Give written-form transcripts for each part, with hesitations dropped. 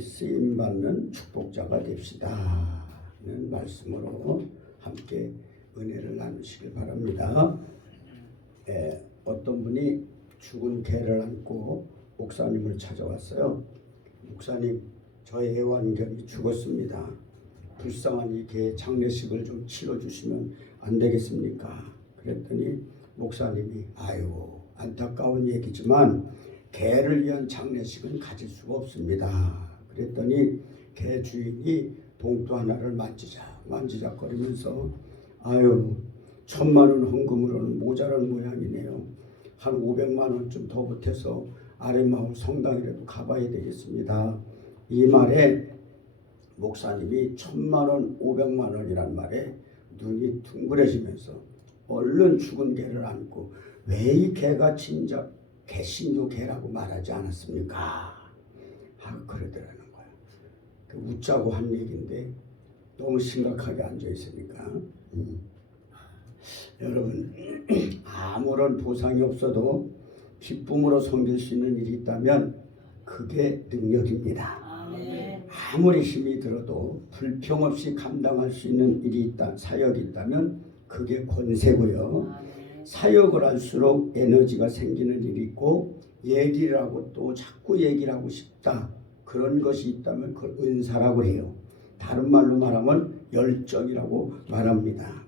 쓰임받는 축복자가 됩시다 는 말씀으로 함께 은혜를 나누시길 바랍니다. 어떤 분이 죽은 개를 안고 목사님을 찾아왔어요. 목사님, 저의 애완견이 죽었습니다. 불쌍한 이 개 장례식을 좀 치러주시면 안 되겠습니까? 그랬더니 목사님이 아유, 안타까운 얘기지만 개를 위한 장례식은 가질 수가 없습니다. 그랬더니 개 주인이 봉투 하나를 만지작거리면서 아유, 1,000만 원 헌금으로는 모자란 모양이네요. 한 500만 원쯤 더 보태서 아랫마을 성당이라도 가봐야 되겠습니다. 이 말에 목사님이 1,000만 원, 500만 원이란 말에 눈이 둥그레지면서 얼른 죽은 개를 안고 왜 이 개가 진작 개신교 개라고 말하지 않았습니까? 그러더라는 거야. 웃자고 한 얘기인데 너무 심각하게 앉아 있으니까. 여러분, 아무런 보상이 없어도 기쁨으로 섬길 수 있는 일이 있다면 그게 능력입니다. 아무리 힘이 들어도 불평 없이 감당할 수 있는 일이 있다, 사역이 있다면 그게 권세고요. 사역을 할수록 에너지가 생기는 일이 있고 얘기를 하고 또 자꾸 얘기를 하고 싶다, 그런 것이 있다면 그걸 은사라고 해요. 다른 말로 말하면 열정이라고 말합니다.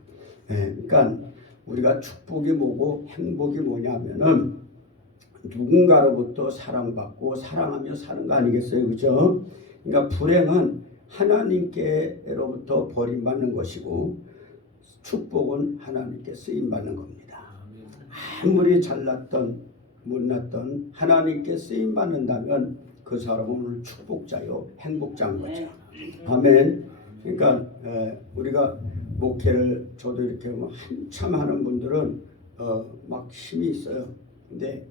그러니까 우리가 축복이 뭐고 행복이 뭐냐면은 누군가로부터 사랑받고 사랑하며 사는 거 아니겠어요? 그죠? 그러니까 불행은 하나님께로부터 버림받는 것이고 축복은 하나님께 쓰임받는 겁니다. 아무리 잘났던 못났던 하나님께 쓰임받는다면 그 사람은 오늘 축복자요, 행복자인 거죠. 아멘. 그러니까 우리가 목회를 저도 이렇게 한참 하는 분들은 막 힘이 있어요. 근데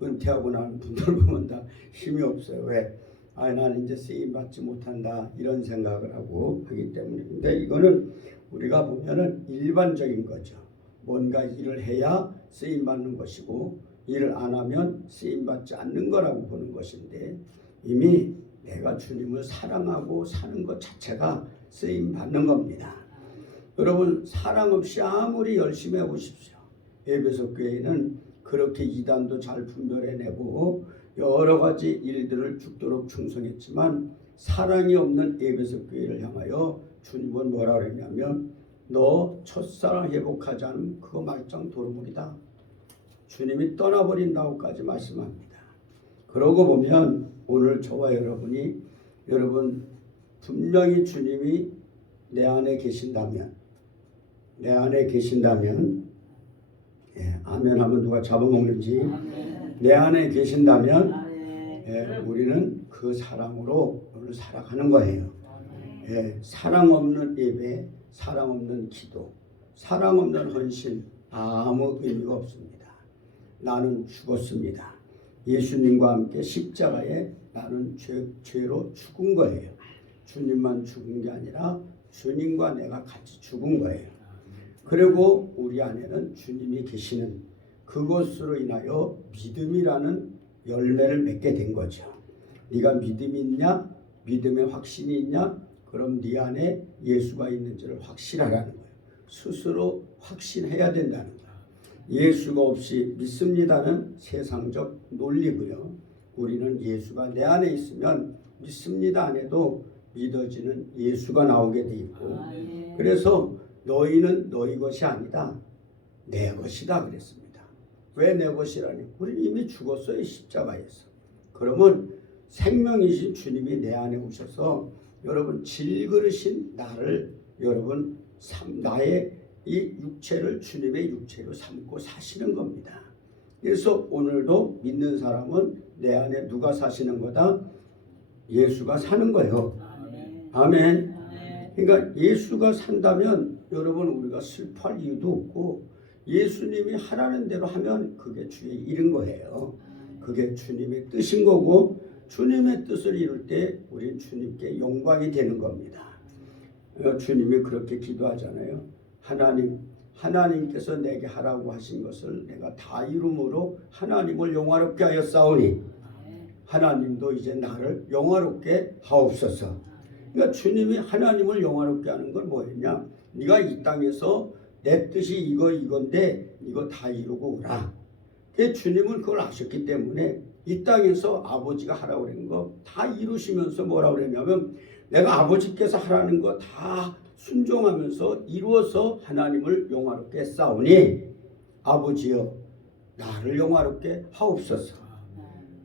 은퇴하고 난 분들 보면 다 힘이 없어요. 왜? 나는 이제 쓰임 받지 못한다 이런 생각을 하고 하기 때문에. 근데 이거는 우리가 보면은 일반적인 거죠. 뭔가 일을 해야 쓰임 받는 것이고 일을 안 하면 쓰임 받지 않는 거라고 보는 것인데, 이미 내가 주님을 사랑하고 사는 것 자체가 쓰임 받는 겁니다. 여러분, 사랑 없이 아무리 열심히 해보십시오. 에베소 교회는 그렇게 이단도 잘 분별해내고 여러 가지 일들을 죽도록 충성했지만 사랑이 없는 에베소 교회를 향하여 주님은 뭐라 그랬냐면 너 첫사랑 회복하지 않으면 그거 말짱 도루묵이다. 주님이 떠나버린다고까지 말씀합니다. 그러고 보면 오늘 저와 여러분이 분명히 주님이 내 안에 계신다면 아멘 하면 누가 잡아먹는지, 내 안에 계신다면 우리는 그 사랑으로 오늘 살아가는 거예요. 사랑 없는 예배, 사랑 없는 기도, 사랑 없는 헌신 아무 의미가 없습니다. 나는 죽었습니다. 예수님과 함께 십자가에 나는 죄로 죽은 거예요. 주님만 죽은 게 아니라 주님과 내가 같이 죽은 거예요. 그리고 우리 안에는 주님이 계시는 그것으로 인하여 믿음이라는 열매를 맺게 된 거죠. 네가 믿음이 있냐? 믿음의 확신이 있냐? 그럼 네 안에 예수가 있는지를 확신하라는 거예요. 스스로 확신해야 된다는 거예요. 예수가 없이 믿습니다는 세상적 논리고요. 우리는 예수가 내 안에 있으면 믿습니다 안 해도 믿어지는 예수가 나오게 돼 있고, 그래서 너희는 너희 것이 아니다, 내 것이다 그랬습니다. 왜 내 것이라니? 우리는 이미 죽었어요, 십자가에서. 그러면 생명이신 주님이 내 안에 오셔서 여러분 질그릇인 나를 여러분 나의 이 육체를 주님의 육체로 삼고 사시는 겁니다. 그래서 오늘도 믿는 사람은 내 안에 누가 사시는 거다? 예수가 사는 거예요. 아멘. 그러니까 예수가 산다면 여러분 우리가 슬퍼할 이유도 없고, 예수님이 하라는 대로 하면 그게 주의 일인 거예요. 그게 주님의 뜻인 거고, 주님의 뜻을 이룰 때 우린 주님께 영광이 되는 겁니다. 주님이 그렇게 기도하잖아요. 하나님께서 내게 하라고 하신 것을 내가 다 이룸으로 하나님을 영화롭게 하였사오니 하나님도 이제 나를 영화롭게 하옵소서. 그러니까 주님이 하나님을 영화롭게 하는 건 뭐였냐? 네가 이 땅에서 내 뜻이 이건데 이거 다 이루고 오라. 주님은 그걸 아셨기 때문에 이 땅에서 아버지가 하라고 그러는 거 다 이루시면서 뭐라고 그랬냐면 내가 아버지께서 하라는 거 다 순종하면서 이루어서 하나님을 영화롭게 했사오니 아버지여 나를 영화롭게 하옵소서.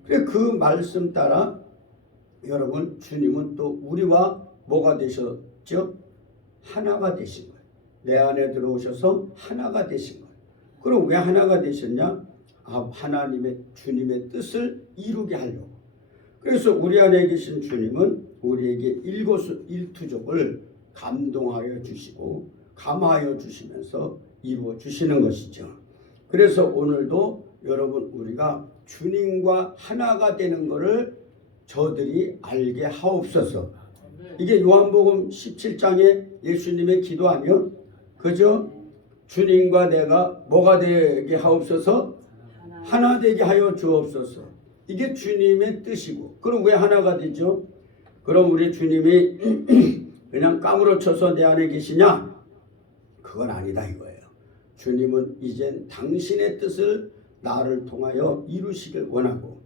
그래 그 말씀 따라 여러분 주님은 또 우리와 뭐가 되셨죠? 하나가 되신 거예요. 내 안에 들어오셔서 하나가 되신 거예요. 그럼 왜 하나가 되셨냐? 하나님의 주님의 뜻을 이루게 하려고. 그래서 우리 안에 계신 주님은 우리에게 일거수일투족을 감동하여 주시고 감화하여 주시면서 이루어 주시는 것이죠. 그래서 오늘도 여러분 우리가 주님과 하나가 되는 것을 저들이 알게 하옵소서. 이게 요한복음 17장에 예수님의 기도 아니요? 그죠? 주님과 내가 뭐가 되게 하옵소서? 하나 되게 하여 주옵소서. 이게 주님의 뜻이고. 그럼 왜 하나가 되죠? 그럼 우리 주님이 그냥 까무러쳐서 내 안에 계시냐? 그건 아니다 이거예요. 주님은 이젠 당신의 뜻을 나를 통하여 이루시길 원하고.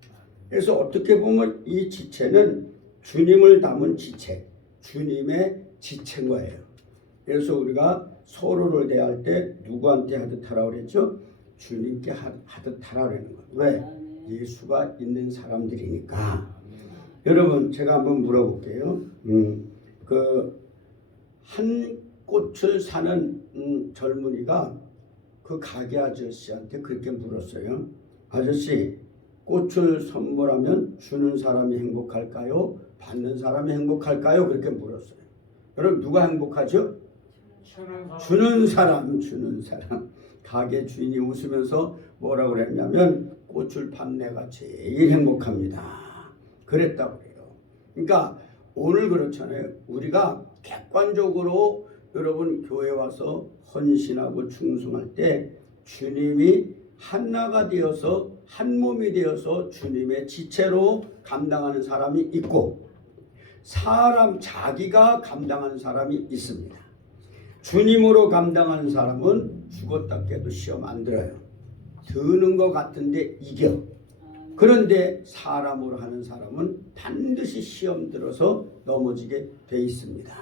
그래서 어떻게 보면 이 지체는 주님을 담은 지체, 주님의 지체인 거예요. 그래서 우리가 서로를 대할 때 누구한테 하듯 하라고 그랬죠? 주님께 하듯 하라고 그러는 거예요. 왜? 예수가 있는 사람들이니까. 여러분 제가 한번 물어볼게요. 한 꽃을 사는 젊은이가 그 가게 아저씨한테 그렇게 물었어요. 아저씨, 꽃을 선물하면 주는 사람이 행복할까요? 받는 사람이 행복할까요? 그렇게 물었어요. 여러분 누가 행복하죠? 주는 사람. 가게 주인이 웃으면서 뭐라고 그랬냐면 꽃을 판 내가 제일 행복합니다. 그랬다고 그래요. 그러니까 오늘 그렇잖아요. 우리가 객관적으로 여러분 교회 와서 헌신하고 충성할 때 주님이 하나가 되어서 한 몸이 되어서 주님의 지체로 감당하는 사람이 있고 자기가 감당하는 사람이 있습니다. 주님으로 감당하는 사람은 죽었다 깨도 시험 안 들어요. 드는 것 같은데 이겨. 그런데 사람으로 하는 사람은 반드시 시험 들어서 넘어지게 돼 있습니다.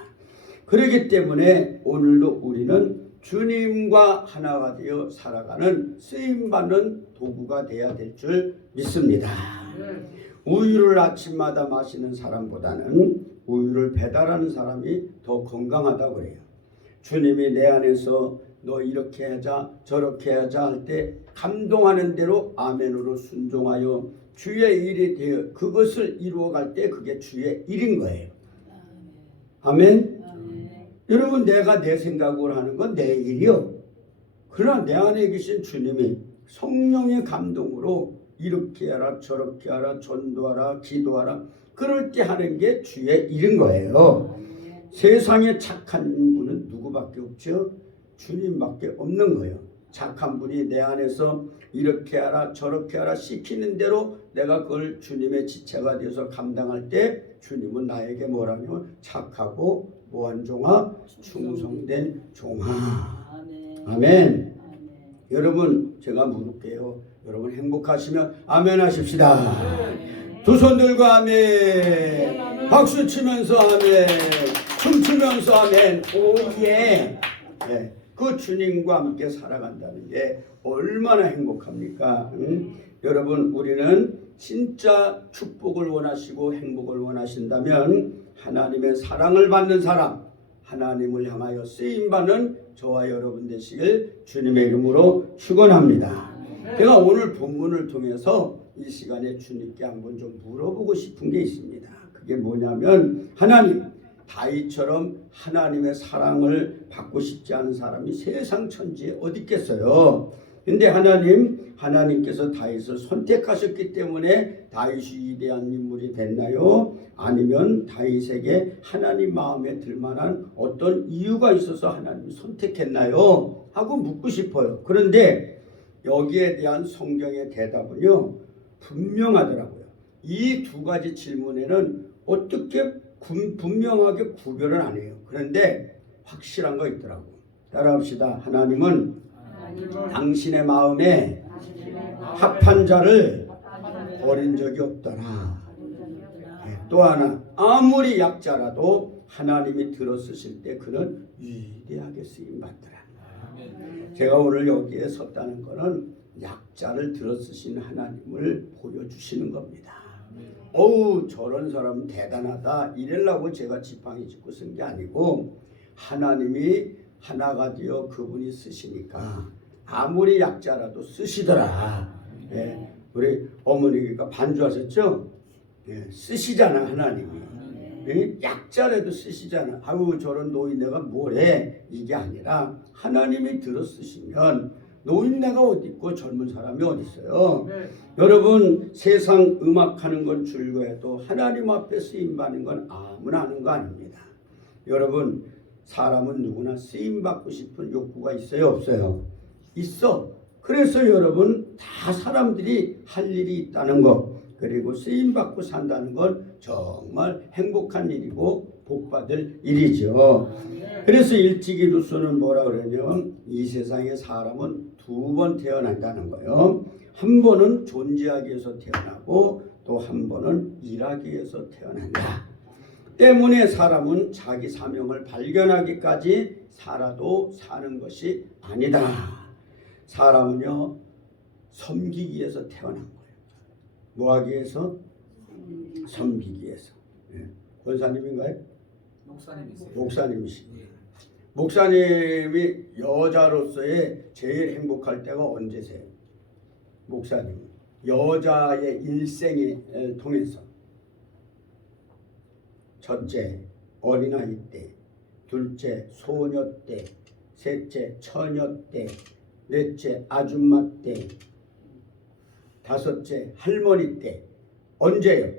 그렇기 때문에 오늘도 우리는 주님과 하나가 되어 살아가는 쓰임받는 도구가 되어야 될 줄 믿습니다. 우유를 아침마다 마시는 사람보다는 우유를 배달하는 사람이 더 건강하다고 그래요. 주님이 내 안에서 너 이렇게 하자 저렇게 하자 할 때 감동하는 대로 아멘으로 순종하여 주의 일이 되어 그것을 이루어갈 때 그게 주의 일인 거예요. 아멘. 여러분 내가 내 생각으로 하는 건 내 일이요. 그러나 내 안에 계신 주님이 성령의 감동으로 이렇게 하라 저렇게 하라 전도하라 기도하라 그럴 때 하는 게 주의 일인 거예요. 세상에 착한 분은 누구밖에 없죠? 주님밖에 없는 거예요. 착한 분이 내 안에서 이렇게 하라 저렇게 하라 시키는 대로 내가 그걸 주님의 지체가 되어서 감당할 때 주님은 나에게 뭐라냐면 착하고 무한종아 충성된 종아. 아멘. 여러분 제가 물을게요. 여러분 행복하시면 아멘 하십시다. 두 손 들고 아멘. 박수 치면서 아멘. 춤추면서 아멘. 오예. 네. 그 주님과 함께 살아간다는 게 얼마나 행복합니까? 여러분 우리는 진짜 축복을 원하시고 행복을 원하신다면 하나님의 사랑을 받는 사람, 하나님을 향하여 쓰임받는 저와 여러분 되시길 주님의 이름으로 축원합니다. 제가 오늘 본문을 통해서 이 시간에 주님께 한번 좀 물어보고 싶은 게 있습니다. 그게 뭐냐면 하나님, 다윗처럼 하나님의 사랑을 받고 싶지 않은 사람이 세상 천지에 어디 있겠어요. 근데 하나님께서 다윗을 선택하셨기 때문에 다윗이 위대한 인물이 됐나요? 아니면 다윗에게 하나님 마음에 들만한 어떤 이유가 있어서 하나님이 선택했나요? 하고 묻고 싶어요. 그런데 여기에 대한 성경의 대답은요 분명하더라고요. 이 두 가지 질문에는 어떻게 분명하게 구별을 안 해요. 그런데 확실한 거 있더라고. 따라합시다. 하나님은 당신의 마음에 합한 자를 버린 적이 없더라. 또 하나, 아무리 약자라도 하나님이 들어 쓰실 때 그는 위대하게 쓰임 받더라. 제가 오늘 여기에 섰다는 것은 약자를 들어 쓰신 하나님을 보여주시는 겁니다. 어우, 저런 사람 대단하다 이래려고 제가 지팡이 짚고 쓴 게 아니고, 하나님이 하나가 되어 그분이 쓰시니까 아무리 약자라도 쓰시더라. 예, 우리 어머니가 반주하셨죠? 예, 쓰시잖아 하나님이. 예, 약자라도 쓰시잖아. 아우, 저런 노인네가 뭐래, 이게 아니라 하나님이 들어 쓰시면 노인네가 어디 있고 젊은 사람이 어디 있어요. 여러분, 세상 음악하는 건 즐거워도 하나님 앞에 쓰임받는 건 아무나 하는 거 아닙니다. 여러분, 사람은 누구나 쓰임받고 싶은 욕구가 있어요, 없어요? 있어. 그래서 여러분, 다 사람들이 할 일이 있다는 거, 그리고 쓰임받고 산다는 건 정말 행복한 일이고 복받을 일이죠. 그래서 일찍이 루소는 뭐라 그러냐면, 이 세상에 사람은 두 번 태어난다는 거예요. 한 번은 존재하기 위해서 태어나고 또 한 번은 일하기 위해서 태어난다. 때문에 사람은 자기 사명을 발견하기까지 살아도 사는 것이 아니다. 사람은요, 섬기기 위해서 태어난 거예요. 뭐 하기 위해서? 섬기기 위해서. 예. 권사님인가요? 목사님이십니다. 목사님이 여자로서의 제일 행복할 때가 언제세요? 목사님, 여자의 일생을 통해서 첫째, 어린아이 때, 둘째, 소녀 때, 셋째, 처녀 때, 넷째, 아줌마 때, 다섯째, 할머니 때. 언제요?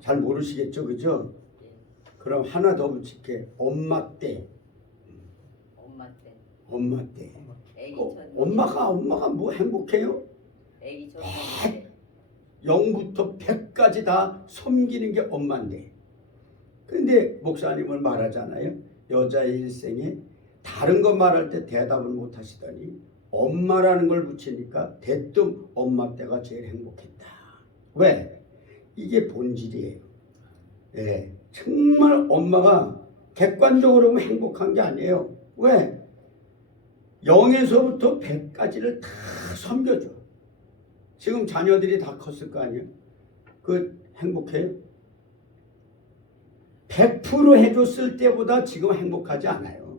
잘 모르시겠죠, 그죠? 그럼 하나 더 붙일게. 엄마 때. 엄마 때. 엄마가 뭐 행복해요? 0부터 100까지 다 섬기는 게 엄마인데. 근데 목사님은 말하잖아요. 여자의 일생에 다른 거 말할 때 대답을 못 하시더니 엄마라는 걸 붙이니까 대뜸 엄마 때가 제일 행복했다. 왜? 이게 본질이에요. 네, 정말 엄마가 객관적으로 행복한 게 아니에요. 왜? 0에서부터 100까지를 다 섬겨줘. 지금 자녀들이 다 컸을 거 아니에요? 그 행복해요? 100% 해줬을 때보다 지금 행복하지 않아요.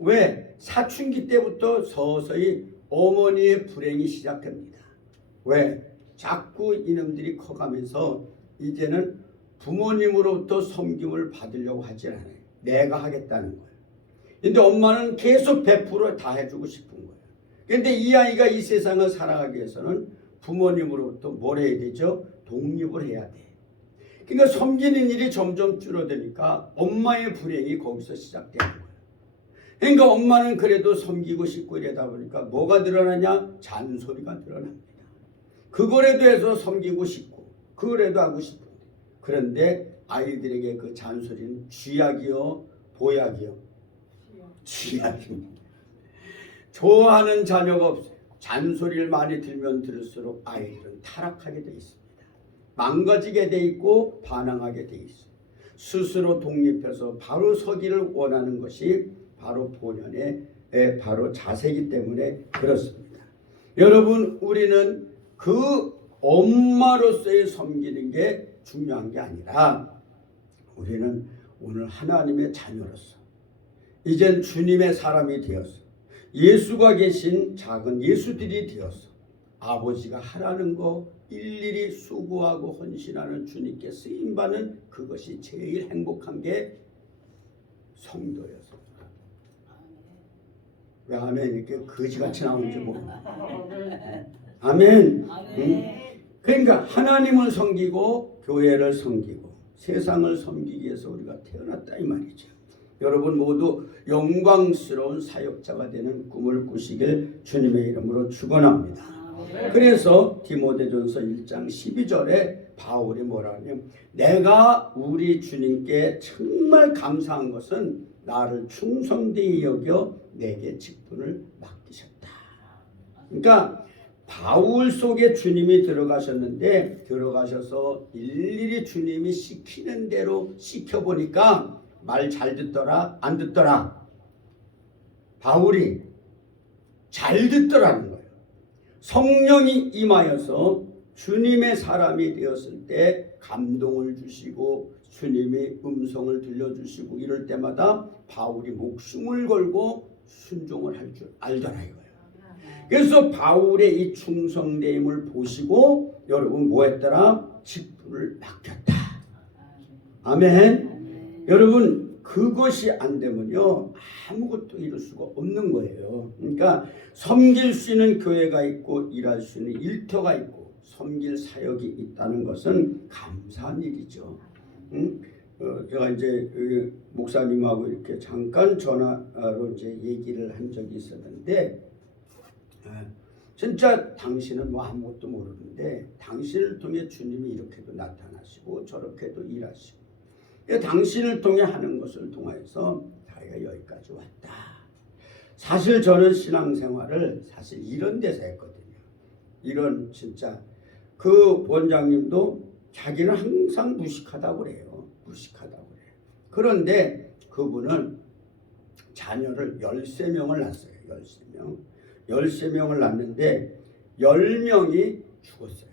왜? 사춘기 때부터 서서히 어머니의 불행이 시작됩니다. 왜? 자꾸 이놈들이 커가면서 이제는 부모님으로부터 섬김을 받으려고 하지 않아요. 내가 하겠다는 거예요. 근데 엄마는 계속 100% 다 해주고 싶은 거예요. 근데 이 아이가 이 세상을 살아가기 위해서는 부모님으로부터 뭘 해야 되죠? 독립을 해야 돼. 그러니까 섬기는 일이 점점 줄어드니까 엄마의 불행이 거기서 시작되는 거예요. 그러니까 엄마는 그래도 섬기고 싶고 이러다 보니까 뭐가 드러나냐? 잔소리가 드러납니다. 그거라도 해서 섬기고 싶고 그거라도 하고 싶고. 그런데 아이들에게 그 잔소리는 쥐약이요? 보약이요? 쥐약입니다. 좋아하는 자녀가 없어요. 잔소리를 많이 들면 들을수록 아이들은 타락하게 돼 있습니다. 망가지게 돼 있고 반항하게 돼 있어요. 스스로 독립해서 바로 서기를 원하는 것이 바로 본연의 바로 자세이기 때문에 그렇습니다. 여러분, 우리는 그 엄마로서의 섬기는 게 중요한 게 아니라 우리는 오늘 하나님의 자녀로서 이젠 주님의 사람이 되어서 예수가 계신 작은 예수들이 되어서 아버지가 하라는 거 일일이 수고하고 헌신하는 주님께 쓰임받는 그것이 제일 행복한 게 성도여서. 왜 아멘 이렇게 거지같이 나오는지 모르겠어요. 아멘. 그러니까 하나님을 섬기고 교회를 섬기고 세상을 섬기기 위해서 우리가 태어났다 이 말이죠. 여러분 모두 영광스러운 사역자가 되는 꿈을 꾸시길 주님의 이름으로 축원합니다. 그래서 디모데전서 1장 12절에 바울이 뭐라 하냐면 내가 우리 주님께 정말 감사한 것은 나를 충성되이 여겨 내게 직분을 맡기셨다. 그러니까 바울 속에 주님이 들어가셔서 일일이 주님이 시키는 대로 시켜보니까 말 잘 듣더라 안 듣더라. 바울이 잘 듣더라는 거예요. 성령이 임하여서 주님의 사람이 되었을 때 감동을 주시고 주님의 음성을 들려주시고 이럴 때마다 바울이 목숨을 걸고 순종을 할 줄 알더라 이거예요. 그래서 바울의 이 충성됨을 보시고 여러분 뭐 했더라? 직분을 맡겼다. 아멘. 여러분 그것이 안 되면요 아무것도 이룰 수가 없는 거예요. 그러니까 섬길 수 있는 교회가 있고 일할 수 있는 일터가 있고 섬길 사역이 있다는 것은 감사한 일이죠. 제가 이제 목사님하고 이렇게 잠깐 전화로 이제 얘기를 한 적이 있었는데 진짜 당신은 뭐 아무것도 모르는데 당신을 통해 주님이 이렇게도 나타나시고 저렇게도 일하시고 당신을 통해 하는 것을 통해서 자기가 여기까지 왔다. 사실 저는 신앙생활을 사실 이런 데서 했거든요. 이런 진짜 그 원장님도 자기는 항상 무식하다고 그래요. 무식하다고 그래요. 그런데 그분은 자녀를 13명을 낳았어요. 13명. 13명을 낳는데 10명이 죽었어요.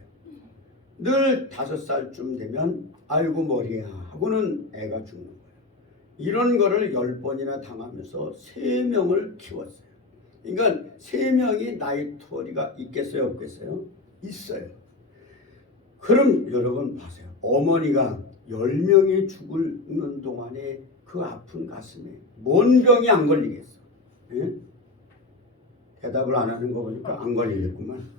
늘 5살쯤 되면 아이고 머리야 하고는 애가 죽는 거예요. 이런 거를 10번이나 당하면서 3명을 키웠어요. 그러니까 3명이 나이 터리가 있겠어요 없겠어요? 있어요. 그럼 여러분 보세요. 어머니가 10명이 죽는 동안에 그 아픈 가슴에 뭔 병이 안 걸리겠어? 예? 대답을 안 하는 거 보니까 안 걸리겠구만.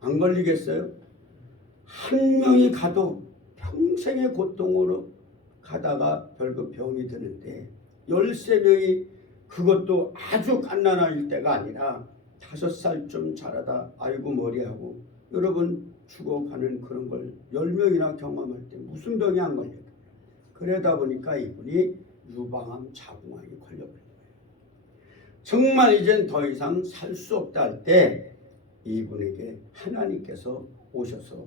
안 걸리겠어요? 한 명이 가도 평생의 고통으로 가다가 별거 병이 드는데 13명이 그것도 아주 갓난아일 때가 아니라 5살쯤 자라다 아이고 머리하고 여러분 죽어가는 그런 걸 10명이나 경험할 때 무슨 병이 안 걸려요? 그러다 보니까 이분이 유방암 자궁암이 걸려버린 거예요. 정말 이젠 더 이상 살 수 없다 할 때 이분에게 하나님께서 오셔서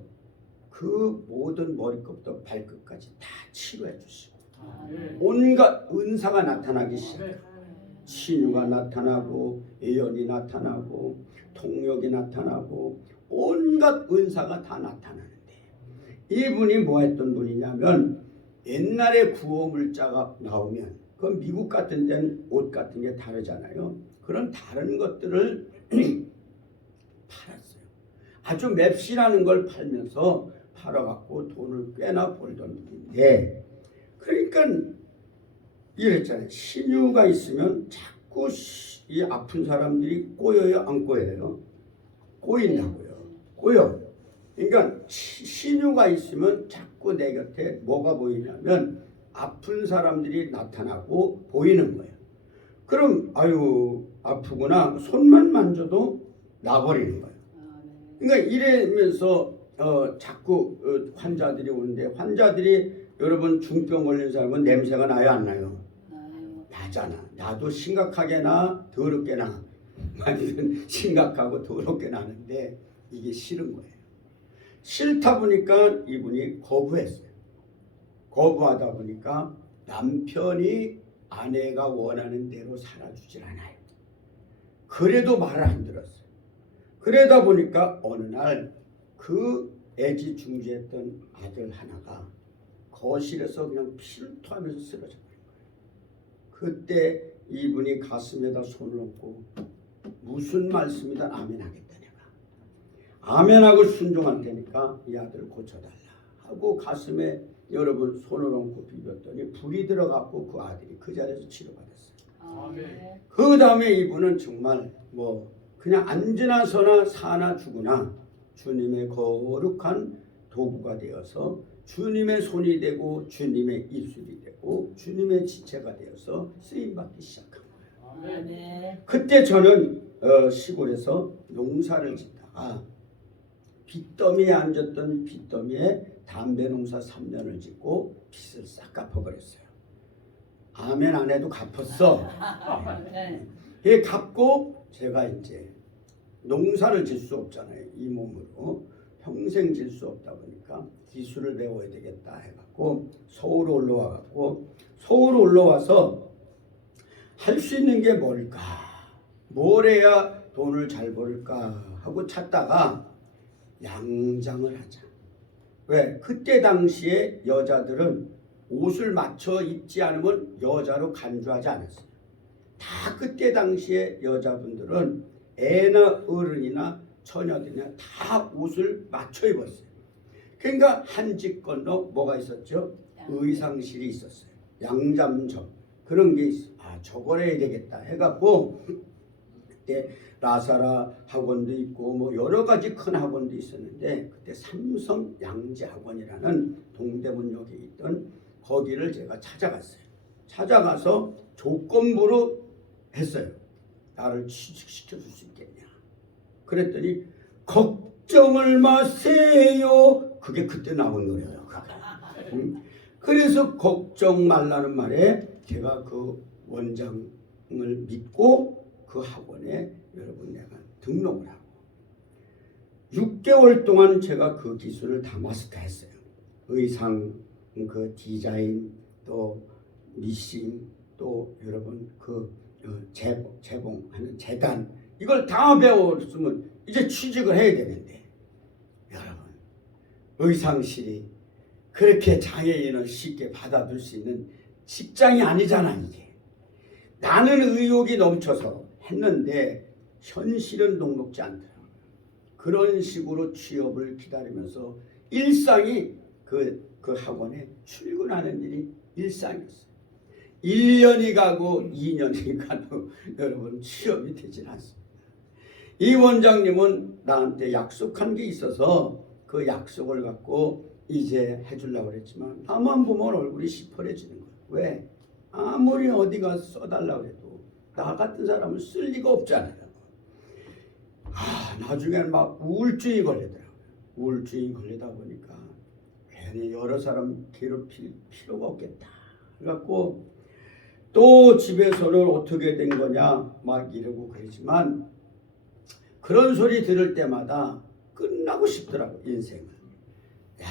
그 모든 머리끝부터 발끝까지 다 치료해 주시고 온갖 은사가 나타나기 시작해요. 신유가 나타나고 예언이 나타나고 통역이 나타나고 온갖 은사가 다 나타나는데 이분이 뭐 했던 분이냐면 옛날에 구호물자가 나오면 그 미국 같은 데는 옷 같은 게 다르잖아요. 그런 다른 것들을 팔았어요. 아주 맵시라는 걸 팔면서 팔아갖고 돈을 꽤나 벌던 분인데 그러니까 이랬잖아요. 신유가 있으면 자꾸 이 아픈 사람들이 꼬여요 안 꼬여요? 꼬인다고요. 꼬여. 그러니까 신유가 있으면 자꾸 내 곁에 뭐가 보이냐면 아픈 사람들이 나타나고 보이는 거예요. 그럼 아유 아프구나 손만 만져도 나버리는 거예요. 그러니까 이러면서 자꾸 환자들이 오는데 환자들이 여러분 중병 걸린 사람은 냄새가 나요 안 나요? 나잖아. 나도 심각하게 나 더럽게 나. 많이는 심각하고 더럽게 나는데 이게 싫은 거예요. 싫다 보니까 이분이 거부했어요. 거부하다 보니까 남편이 아내가 원하는 대로 살아주질 않아요. 그래도 말을 안 들었어요. 그러다 보니까 어느 날 그 애지중지했던 아들 하나가 거실에서 그냥 피를 토하면서 쓰러져 버린 거예요. 그때 이분이 가슴에다 손을 얹고 무슨 말씀이든 아멘하겠다 내가. 아멘하고 순종할 테니까 이 아들을 고쳐달라 하고 가슴에 여러분 손을 얹고 비볐더니 불이 들어갔고 그 아들이 그 자리에서 치료받았어요. 그 다음에 이분은 정말 뭐 그냥 앉으나 서나 사나 죽으나 주님의 거룩한 도구가 되어서 주님의 손이 되고 주님의 입술이 되고 주님의 지체가 되어서 쓰임받기 시작한 거예요. 그때 저는 시골에서 농사를 짓다가 아버지가 빚더미에 앉았던 빚더미에 담배 농사 3년을 짓고 빚을 싹 갚아버렸어요. 아멘 안 해도 갚았어. 예, 갚고 제가 이제 농사를 질 수 없잖아요. 이 몸으로 평생 질 수 없다 보니까 기술을 배워야 되겠다 해갖고 서울 올라와갖고 서울 올라와서 할 수 있는 게 뭘까? 뭘 해야 돈을 잘 벌까 하고 찾다가 양장을 하자. 왜? 그때 당시에 여자들은 옷을 맞춰 입지 않으면 여자로 간주하지 않았어요. 다 그때 당시에 여자분들은 애나 어른이나 처녀들이나 다 옷을 맞춰 입었어요. 그러니까 한 집 건너 뭐가 있었죠? 의상실이 있었어요. 양잠점 그런 게 있어. 저걸 해야 되겠다 해갖고 그때 라사라 학원도 있고 뭐 여러 가지 큰 학원도 있었는데 그때 삼성 양재학원이라는 동대문역에 있던 거기를 제가 찾아갔어요. 찾아가서 조건부로 했어요. 나를 취직시켜 줄 수 있겠냐. 그랬더니 걱정을 마세요. 그게 그때 나온 노래예요. 그래서 걱정 말라는 말에 제가 그 원장을 믿고 그 학원에 여러분 내가 등록을 하고 6개월 동안 제가 그 기술을 다 마스터했어요. 의상, 그 디자인, 또 미싱, 또 여러분 그 재봉하는 재단 이걸 다 배웠으면 이제 취직을 해야 되는데 여러분 의상실이 그렇게 장애인을 쉽게 받아줄 수 있는 직장이 아니잖아. 이게 나는 의욕이 넘쳐서 했는데 현실은 녹록지 않더라고요. 그런 식으로 취업을 기다리면서 일상이 그 학원에 출근하는 일이 일상이었어요. 1년이 가고 2년이 가도 여러분 취업이 되질 않습니다. 이 원장님은 나한테 약속한 게 있어서 그 약속을 갖고 이제 해주려고 그랬지만 나만 보면 얼굴이 시퍼래지는 거예요. 왜? 아무리 어디 가서 써달라고 해도 나 같은 사람은 쓸 리가 없잖아요. 나중에는 막 우울증이 걸리더라고요. 우울증이 걸리다 보니까 괜히 여러 사람 괴롭힐 필요가 없겠다. 그래갖고 또 집에서는 어떻게 된 거냐 막 이러고 그러지만 그런 소리 들을 때마다 끝나고 싶더라고 인생을. 야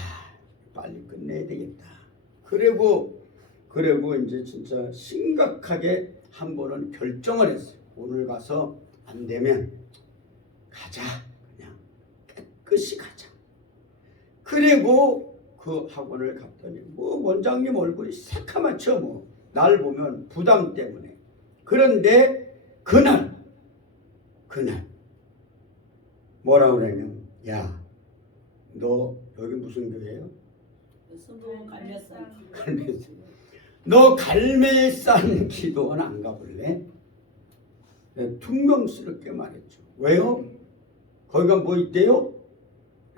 빨리 끝내야 되겠다. 그리고 이제 진짜 심각하게 한 번은 결정을 했어요. 오늘 가서 안 되면 가자. 그냥 깨끗이 가자. 그리고 그 학원을 갔더니 뭐 원장님 얼굴이 새카맣죠. 뭐 날 보면 부담 때문에. 그런데 그날 뭐라고 그러냐면 야 너 여기 무슨 교회예요? 수도 갈매산. 너 갈매산 기도원 안 가볼래? 네, 퉁명스럽게 말했죠. 왜요? 거기가 뭐 있대요?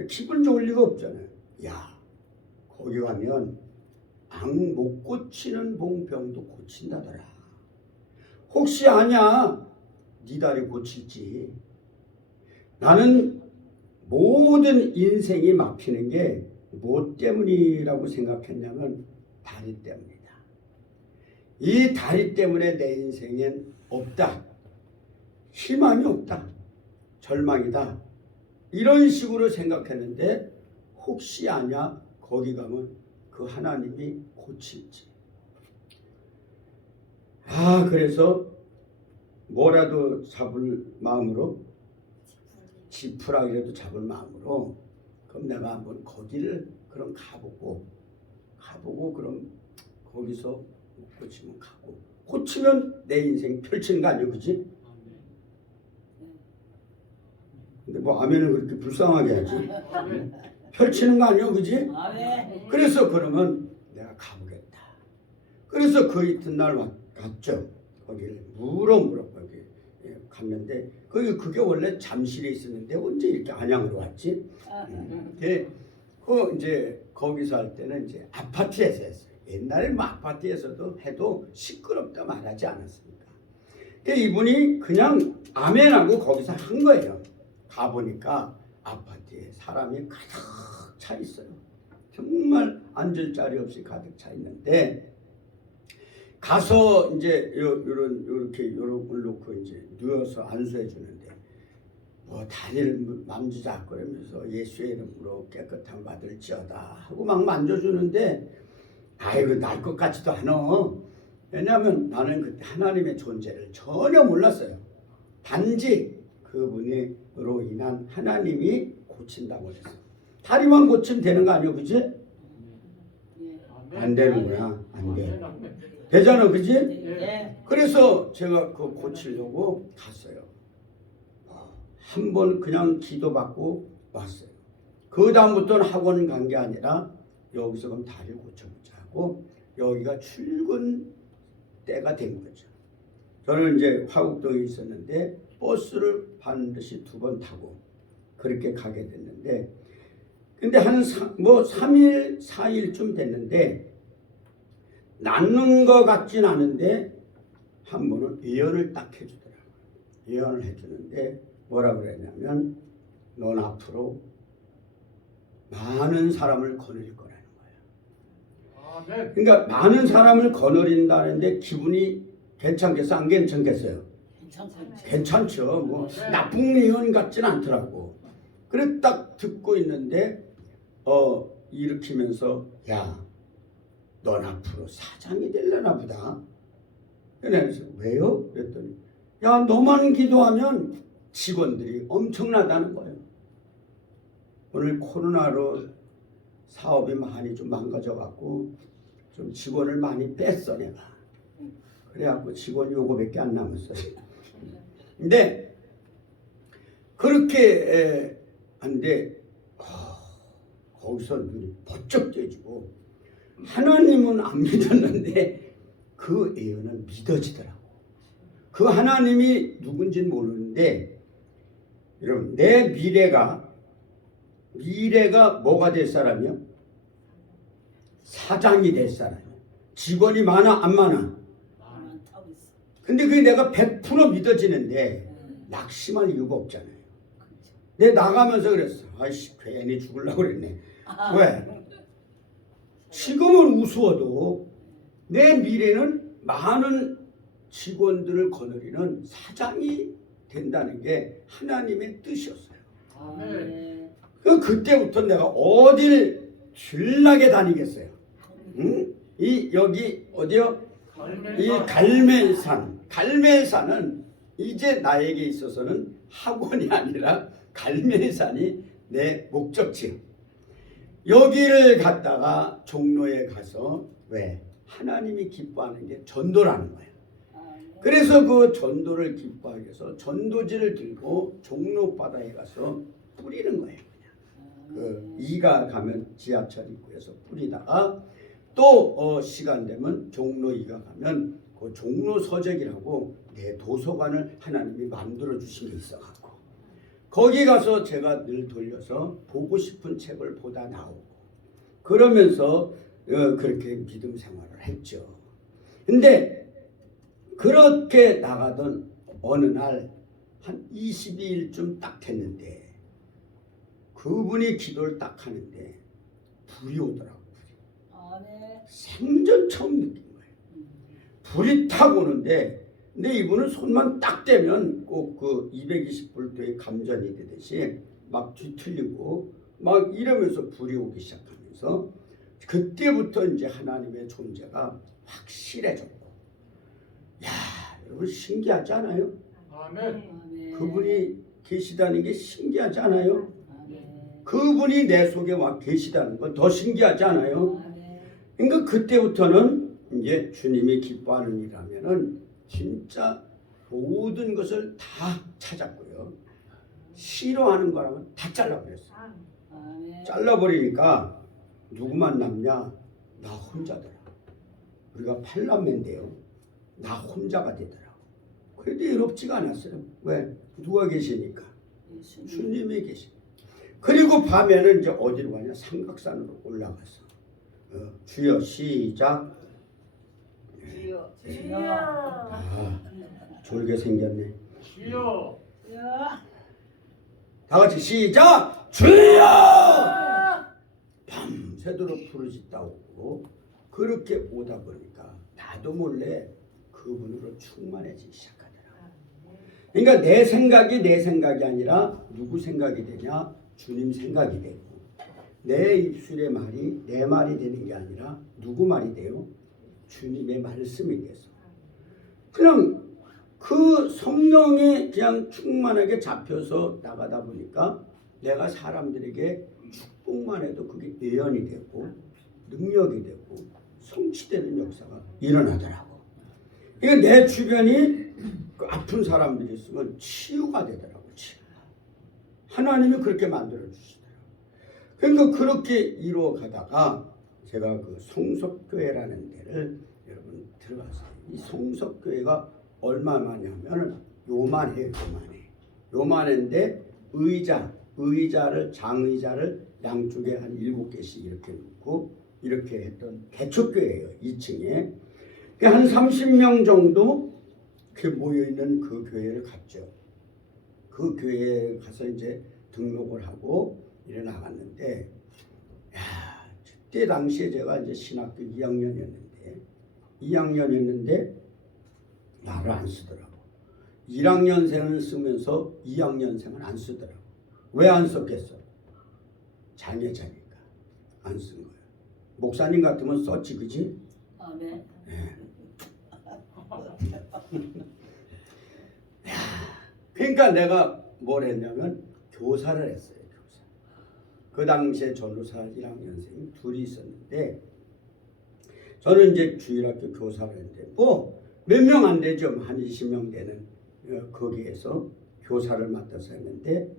기분 좋을 리가 없잖아요. 야 거기 가면 악 못 고치는 봉병도 고친다더라. 혹시 아냐? 네 다리 고칠지. 나는 모든 인생이 막히는 게 뭐 때문이라고 생각했냐면 다리 때문이다. 이 다리 때문에 내 인생엔 없다. 희망이 없다. 절망이다. 이런 식으로 생각했는데 혹시 아냐? 거기 가면 그 하나님이 고칠지. 그래서 뭐라도 잡을 마음으로 지푸라기라도 잡을 마음으로 그럼 내가 한번 거기를 그럼 가보고 그럼 거기서 못 고치면 가고 고치면 내 인생 펼치는 거 아니야, 그지? 근데 뭐 아멘을 그렇게 불쌍하게 하지? 펼치는 거 아니야, 그지? 그래서 그러면 내가 가보겠다. 그래서 그 이튿날 갔죠. 거기를 물어 거기 갔는데 그게 원래 잠실에 있었는데 언제 이렇게 안양으로 왔지? 그 이제 거기서 할 때는 이제 아파트에서 했어요. 옛날에 뭐 아파트에서도 해도 시끄럽다 말하지 않았습니까? 이분이 그냥 아멘하고 거기서 한 거예요. 가보니까 아파트에 사람이 가득 차 있어요. 정말 앉을 자리 없이 가득 차 있는데 가서 이제 이렇게 요런 놓고 이제 누워서 안수해 주는데 뭐 다리를 만지자 그러면서 예수의 이름으로 깨끗함 받을지어다 하고 막 만져주는데 아이고 날 것 같지도 않아. 왜냐하면 나는 그때 하나님의 존재를 전혀 몰랐어요. 단지 그분으로 인한 하나님이 고친다고 했어. 다리만 고치면 되는 거 아니야, 그지? 안 되는구나, 안 돼. 되잖아, 그지? 예. 그래서 제가 그거 고치려고 갔어요. 한 번 그냥 기도받고 왔어요. 그 다음부터는 학원 간 게 아니라 여기서 그럼 다리를 고쳐보자 하고 여기가 출근 때가 된 거죠. 저는 이제 화곡동에 있었는데 버스를 반드시 2번 타고 그렇게 가게 됐는데 근데 한 3일, 4일쯤 됐는데 낫는 것 같진 않은데 한 번은 예언을 딱 해주더라고요. 예언을 해주는데 뭐라 그랬냐면 넌 앞으로 많은 사람을 거느릴 거라는 거예요. 그러니까 많은 사람을 거느린다는데 기분이 괜찮겠어? 안 괜찮겠어요? 괜찮죠. 뭐 나쁜 예언 같진 않더라고. 그래 딱 듣고 있는데 일으키면서 야, 넌 앞으로 사장이 되려나 보다. 그래서 왜요? 그랬더니 야, 너만 기도하면 직원들이 엄청나다는 거예요. 오늘 코로나로 사업이 많이 좀 망가져갖고 좀 직원을 많이 뺐어 내가. 그래갖고 직원이 요거밖에 안 남았어요. 근데 그렇게 한데 거기서 눈이 번쩍 떠지고 하나님은 안 믿었는데 그 예언은 믿어지더라고. 그 하나님이 누군지는 모르는데 여러분 내 미래가 뭐가 될 사람이요? 사장이 될 사람이요. 직원이 많아 안 많아? 근데 그게 내가 100% 믿어지는데 낙심할 이유가 없잖아요. 내 나가면서 그랬어. 아이씨 괜히 죽으려고 그랬네. 왜? 지금은 우스워도 내 미래는 많은 직원들을 거느리는 사장이 된다는 게 하나님의 뜻이었어요. 그때부터 내가 어딜 길나게 다니겠어요. 응? 여기 어디요? 이 갈멜산은 이제 나에게 있어서는 학원이 아니라 갈멜산이 내 목적지요. 여기를 갔다가 종로에 가서 왜? 하나님이 기뻐하는 게 전도라는 거예요. 그래서 그 전도를 기뻐하기 위해서 전도지를 들고 종로 바다에 가서 뿌리는 거예요. 그 이가 가면 지하철 입구에서 뿌리다가 또 시간 되면 종로 이가 가면 그 종로 서적이라고 내 도서관을 하나님이 만들어 주신 게 있어갖고 거기 가서 제가 늘 돌려서 보고 싶은 책을 보다 나오고 그러면서 그렇게 믿음 생활을 했죠. 근데 그렇게 나가던 어느 날 한 22일쯤 딱 됐는데 그분이 기도를 딱 하는데 불이 오더라고요. 생전 처음 느낀 거예요. 불이 탁 오는데 근데 이분은 손만 딱 대면 꼭 그 220볼트의 감전이 되듯이 막 뒤틀리고 막 이러면서 불이 오기 시작하면서 그때부터 이제 하나님의 존재가 확실해졌고 야 여러분 신기하지 않아요? 그분이 계시다는 게 신기하지 않아요? 그분이 내 속에 와 계시다는 건 더 신기하지 않아요? 그러니까 그때부터는 이제 주님이 기뻐하는 일이라면은 진짜 모든 것을 다 찾았고요. 싫어하는 거라면 다 잘라버렸어요. 잘라버리니까 누구만 남냐? 나 혼자더라. 우리가 8남매인데요. 나 혼자가 되더라고. 그래도 외롭지가 않았어요. 왜? 누가 계시니까? 주님이 계시. 그리고 밤에는 이제 어디로 가냐? 삼각산으로 올라가서 주여 시작. 주여. 졸게 생겼네. 주여. 다 같이 시작. 주여! 밤새도록 부르짖다 오고 그렇게 오다 보니까 나도 몰래 그분으로 충만해지기 시작하더라고요. 그러니까 내 생각이 아니라 누구 생각이 되냐? 주님 생각이 되고 내 입술의 말이 내 말이 되는 게 아니라 누구 말이 돼요? 주님의 말씀이 돼서 그냥 그 성령이 그냥 충만하게 잡혀서 나가다 보니까 내가 사람들에게 축복만 해도 그게 예언이 되고 능력이 되고 성취되는 역사가 일어나더라고. 그러니까 내 주변이 그 아픈 사람들이 있으면 치유가 되더라고. 치유가. 하나님이 그렇게 만들어 주시더라고. 그러니까 그렇게 이루어 가다가 제가 그 성석교회라는 데를 여러분 들어갔어요. 이 성석교회가 얼마만이냐면 요만해요. 요만한데 의자를 장의자를 양쪽에 한 7개씩 이렇게 놓고 이렇게 했던 개척교회예요. 2층에 한 30명 정도 이렇게 모여있는 그 교회를 갔죠. 그 교회에 가서 이제 등록을 하고 이래 나갔는데 그때 당시에 제가 이제 신학교 2학년이었는데 나를 안 쓰더라고. 1학년생을 쓰면서 2학년생은 안 쓰더라고. 왜 안 썼겠어? 장애자니까 안 쓴 거야. 목사님 같으면 썼지, 그지? 네. 그러니까 내가 뭘 했냐면 교사를 했어요. 교사. 그 당시에 전도사 1학년생이 둘이 있었는데 저는 이제 주일학교 교사를 했는데 뭐 몇 명 안 되죠. 한 20명 되는 거기에서 교사를 맡아서 했는데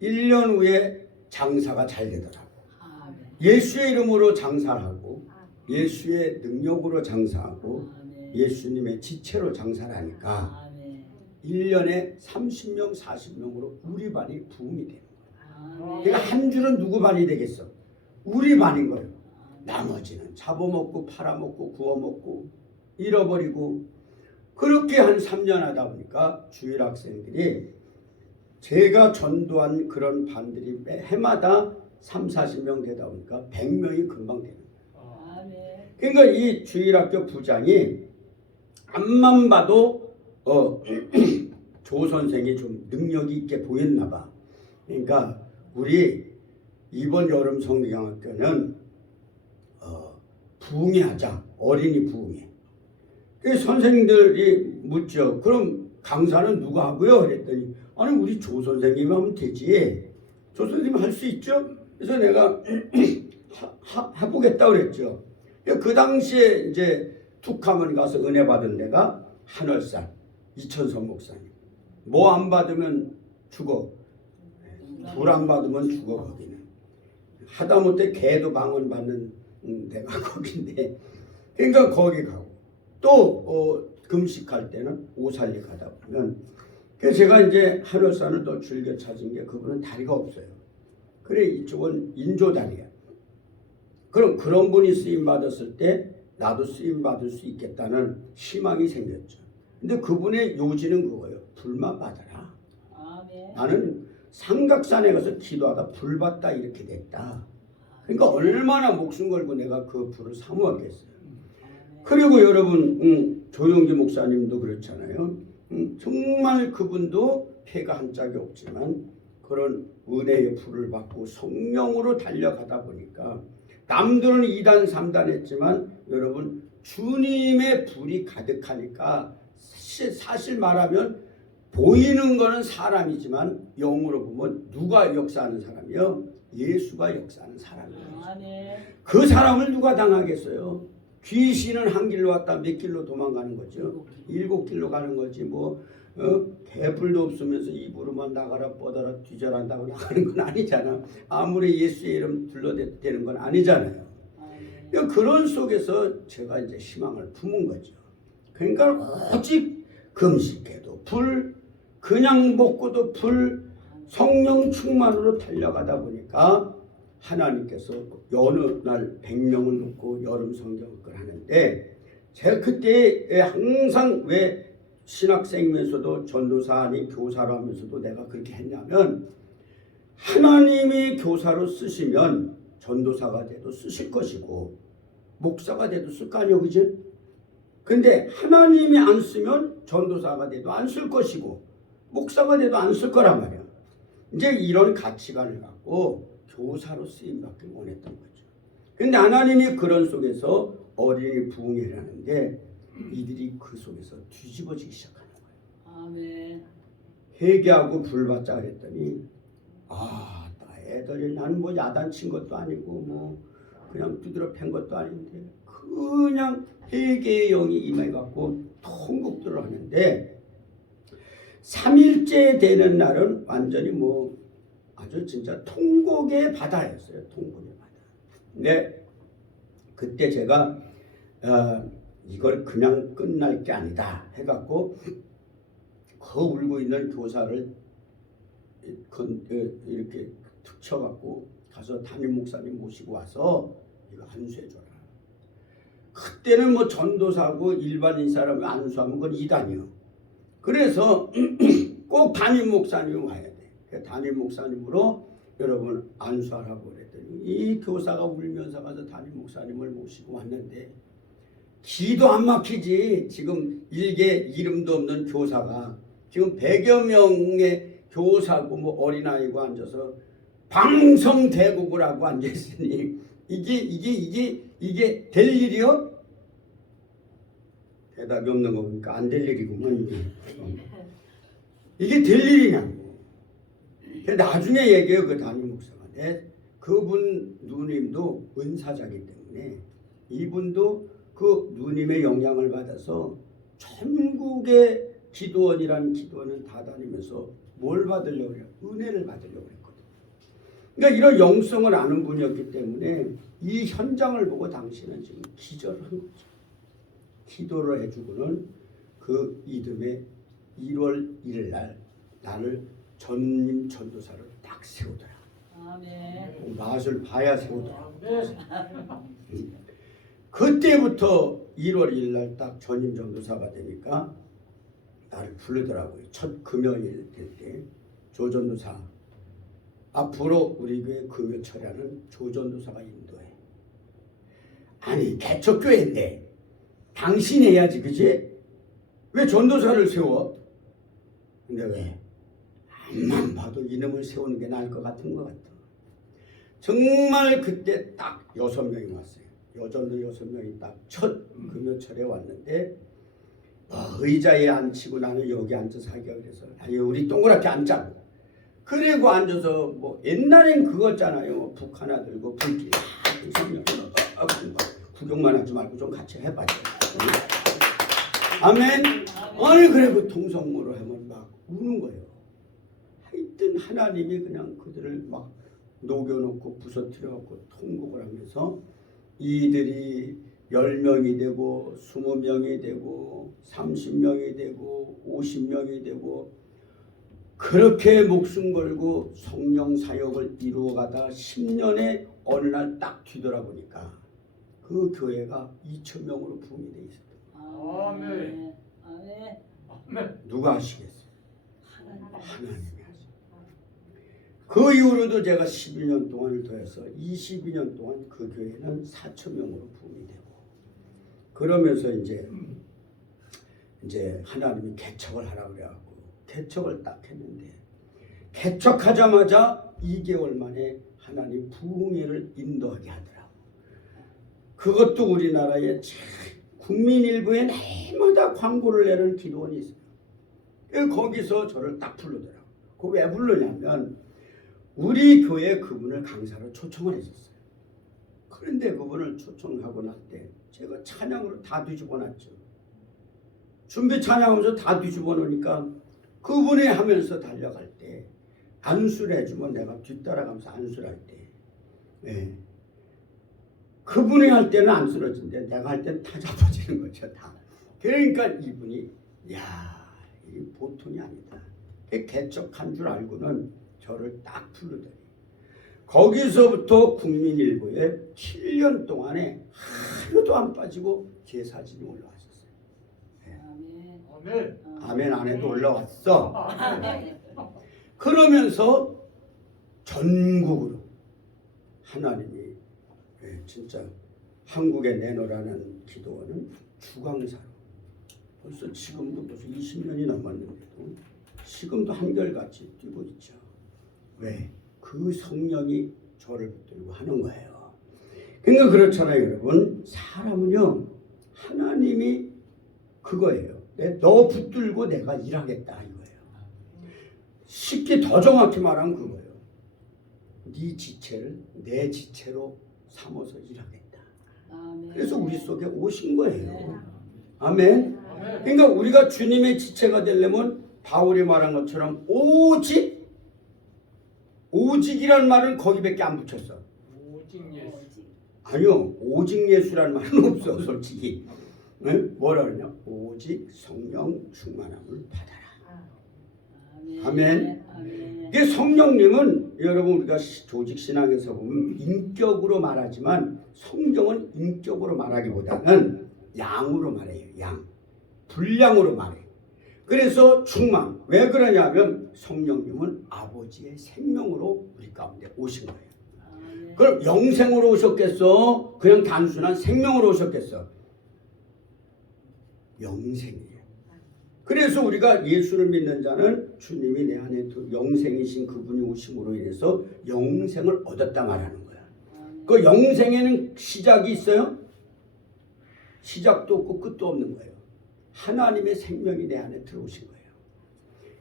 1년 후에 장사가 잘 되더라고. 예수의 이름으로 장사하고 예수의 능력으로 장사하고 예수님의 지체로 장사를 하니까 1년에 30명, 40명으로 우리 반이 부흥이 되는 거예요. 그러니까 한 줄은 누구 반이 되겠어? 우리 반인 거예요. 나머지는 잡아먹고 팔아먹고 구워먹고 잃어버리고 그렇게 한 3년 하다 보니까 주일 학생들이 제가 전도한 그런 반들이 매 해마다 3, 40명 되다 보니까 100명이 금방 되는 거예요. 그러니까 이 주일학교 부장이 앞만 봐도 조 선생이 좀 능력이 있게 보였나 봐. 그러니까 우리 이번 여름 성경학교는 부흥회 하자. 어린이 부흥회. 그 선생님들이 묻죠. 그럼 강사는 누가 하고요? 그랬더니 아니 우리 조 선생님이 하면 되지. 조 선생님 할 수 있죠? 그래서 내가 해보겠다 그랬죠. 그 당시에 이제 툭하면 가서 은혜 받은 데가 한월산 이천선 목사님. 뭐 안 받으면 죽어. 불 안 받으면 죽어 거기는. 하다못해 개도 방언 받는 데가 거긴데. 그러니까 거기 가고 또 금식할 때는 오살리 가다 보면 그래서 제가 이제 한월산을 또 즐겨 찾은 게 그분은 다리가 없어요. 그래 이쪽은 인조다리야. 그럼 그런 분이 쓰임 받았을 때 나도 쓰임 받을 수 있겠다는 희망이 생겼죠. 근데 그분의 요지는 그거예요. 불만 받아라. 나는 삼각산에 가서 기도하다 불 받다 이렇게 됐다. 그러니까 얼마나 목숨 걸고 내가 그 불을 사모하겠어요. 그리고 여러분 조용기 목사님도 그렇잖아요. 정말 그분도 폐가 한 짝이 없지만 그런 은혜의 불을 받고 성령으로 달려가다 보니까 남들은 2단 3단 했지만 여러분 주님의 불이 가득하니까 사실 말하면 보이는 거는 사람이지만 영으로 보면 누가 역사하는 사람이요? 예수가 역사하는 사람이에요. 그 사람을 누가 당하겠어요? 귀신은 한 길로 왔다 몇 길로 도망가는 거죠. 7길로 가는 거지 뭐 개뿔도 없으면서 입으로만 나가라 뻗어라 뒤져라 한다고 나가는 건 아니잖아. 아무리 예수의 이름 불러대는 건 아니잖아요. 그런 속에서 제가 이제 희망을 품은 거죠. 그러니까 오직 금식해도 불, 그냥 먹고도 불, 성령 충만으로 달려가다 보니까 하나님께서 어느 날 100명을 놓고 여름 성경학을 하는데 제가 그때 항상 왜 신학생이면서도 전도사 아니 교사로 하면서도 내가 그렇게 했냐면 하나님이 교사로 쓰시면 전도사가 돼도 쓰실 것이고 목사가 돼도 쓸 거 아니에요, 그지? 근데 하나님이 안 쓰면 전도사가 돼도 안 쓸 것이고 목사가 돼도 안 쓸 거란 말이야. 이제 이런 가치관을 갖고 교사로 쓰임받길 원했던 거죠. 근데 하나님이 그런 속에서 어린이 부흥회를 하는데 이들이 그 속에서 뒤집어지기 시작하는 거예요. 아멘. 회개하고 불받자 그랬더니 나 애들이 나는 뭐 야단친 것도 아니고 뭐 그냥 두드려 팬 것도 아닌데 그냥 회개의 영이 임해갖고 통곡들을 하는데 3일째 되는 날은 완전히 뭐 아주 진짜 통곡의 바다였어요. 통곡의 바다. 근데 그때 제가 이걸 그냥 끝날 게 아니다 해갖고 그 울고 있는 교사를 이렇게 툭 쳐갖고 가서 담임 목사님 모시고 와서 이거 안수해줘라. 그때는 뭐 전도사고 일반인 사람을 안수하면 그건 이단이요. 그래서 꼭 담임 목사님이 와야 돼. 그 담임 목사님으로 여러분 안수하라고 그랬더니 이 교사가 울면서 가서 담임 목사님을 모시고 왔는데 기도 안 막히지. 지금 일개 이름도 없는 교사가 지금 100여 명의 교사고 뭐 어린아이고 앉아서 방성대국을 하고 앉아있으니 이게 될 일이요? 대답이 없는 거 보니까 안 될 일이구만 이게 될 일이냐고. 나중에 얘기해요. 그 담임 목사가 그분 누님도 은사자이기 때문에 이분도 그 누님의 영향을 받아서 전국의 기도원이라는 기도원은 다 다니면서 뭘 받으려고 그래요? 은혜를 받으려고 했거든요. 그러니까 이런 영성을 아는 분이었기 때문에 이 현장을 보고 당신은 지금 기절을 한 거죠. 기도를 해주고는 그 이듬해 1월 1일 날 나를 전임 전도사를 딱 세우더라. 아멘. 맛을 봐야 세우더라. 그때부터 1월 1일 날 딱 전임 전도사가 되니까 나를 부르더라고요. 첫 금요일 될 때 조전도사 앞으로 우리 교회 금요철야는 조전도사가 인도해. 아니 개척교회인데 당신이 해야지, 그지? 왜 전도사를 세워? 근데 왜? 암만 봐도 이놈을 세우는 게 나을 것 같은 것 같아. 정말 그때 딱 6명이 왔어요. 여전도 6명이 딱 첫 금요철에 왔는데 의자에 앉히고 나는 여기 앉아서 하기가 그래서 아니 우리 동그랗게 앉자고. 그리고 앉아서 뭐 옛날엔 그거잖아요. 북 하나 들고 불길 구경만 하지 말고 좀 같이 해봐요. 아멘. 아니 그래 그 통성모로 하면 막 우는 거예요. 하여튼 하나님이 그냥 그들을 막 녹여놓고 부서뜨려갖고 통곡을 하면서 이들이 10명이 되고 20명이 되고 30명이 되고 50명이 되고 그렇게 목숨 걸고 성령 사역을 이루어가다 10년에 어느 날 딱 뒤돌아보니까 그 교회가 2,000명으로 부흥이 돼 있었다. 아멘. 아멘. 아멘. 누가 하시겠어요? 하나님이 하죠. 그 이후로도 제가 11년 동안을 더해서 22년 동안 그 교회는 4,000명으로 부흥이 되고 그러면서 이제 하나님이 개척을 하라고 그래갖고 개척을 딱 했는데 개척하자마자 2개월 만에 하나님 부흥회를 인도하게 하더라고. 그것도 우리나라에 국민 일부에 날마다 광고를 내는 기도원이 있어요. 거기서 저를 딱 부르더라고. 그거 왜 부르냐면 우리 교회 그분을 강사로 초청을 했었어요. 그런데 그분을 초청하고 날 때 제가 찬양으로 다 뒤집어 놨죠. 준비 찬양하면서 다 뒤집어 놓으니까 그분이 하면서 달려갈 때 안수를 해주면 내가 뒤따라가면서 안수를 할 때 그분이 할 때는 안 쓰러진데 내가 할 때는 다 잡아지는 거죠. 다. 그러니까 이분이 이게 보통이 아니다. 개척한 줄 알고는 저를 딱 부르더니 거기서부터 국민일보에 7년 동안에 하루도 안 빠지고 제 사진이 올라왔었어요. 아멘. 아멘. 아멘 안 해도 올라왔어. 아멘. 그러면서 전국으로 하나님이 진짜 한국에 내놓으라는 기도원은 주광사로 벌써 지금도 벌써 20년이 넘었는데도 지금도 한결같이 뛰고 있죠. 왜? 그 성령이 저를 붙들고 하는 거예요. 그러니까 그렇잖아요, 여러분. 사람은요, 하나님이 그거예요. 너 붙들고 내가 일하겠다 이거예요. 쉽게 더 정확히 말하면 그거예요. 네 지체를 내 지체로 삼아서 일하겠다. 그래서 우리 속에 오신 거예요. 아멘. 그러니까 우리가 주님의 지체가 되려면 바울이 말한 것처럼 오직이란 말은 거기밖에 안 붙였어. 오직 예수. 아니요, 오직 예수라는 말은 없어, 솔직히. 네? 뭐라 그러냐? 오직 성령 충만함을 받아라. 아멘. 이게 성령님은 여러분 우리가 조직 신앙에서 보면 인격으로 말하지만 성경은 인격으로 말하기보다는 양으로 말해요. 양. 분량으로 말해요. 그래서 충만. 왜 그러냐면 성령님은 아버지의 생명으로 우리 가운데 오신 거예요. 그럼 영생으로 오셨겠어? 그냥 단순한 생명으로 오셨겠어? 영생이에요. 그래서 우리가 예수를 믿는 자는 주님이 내 안에 영생이신 그분이 오심으로 인해서 영생을 얻었다 말하는 거야. 그 영생에는 시작이 있어요? 시작도 없고 끝도 없는 거예요. 하나님의 생명이 내 안에 들어오신 거예요.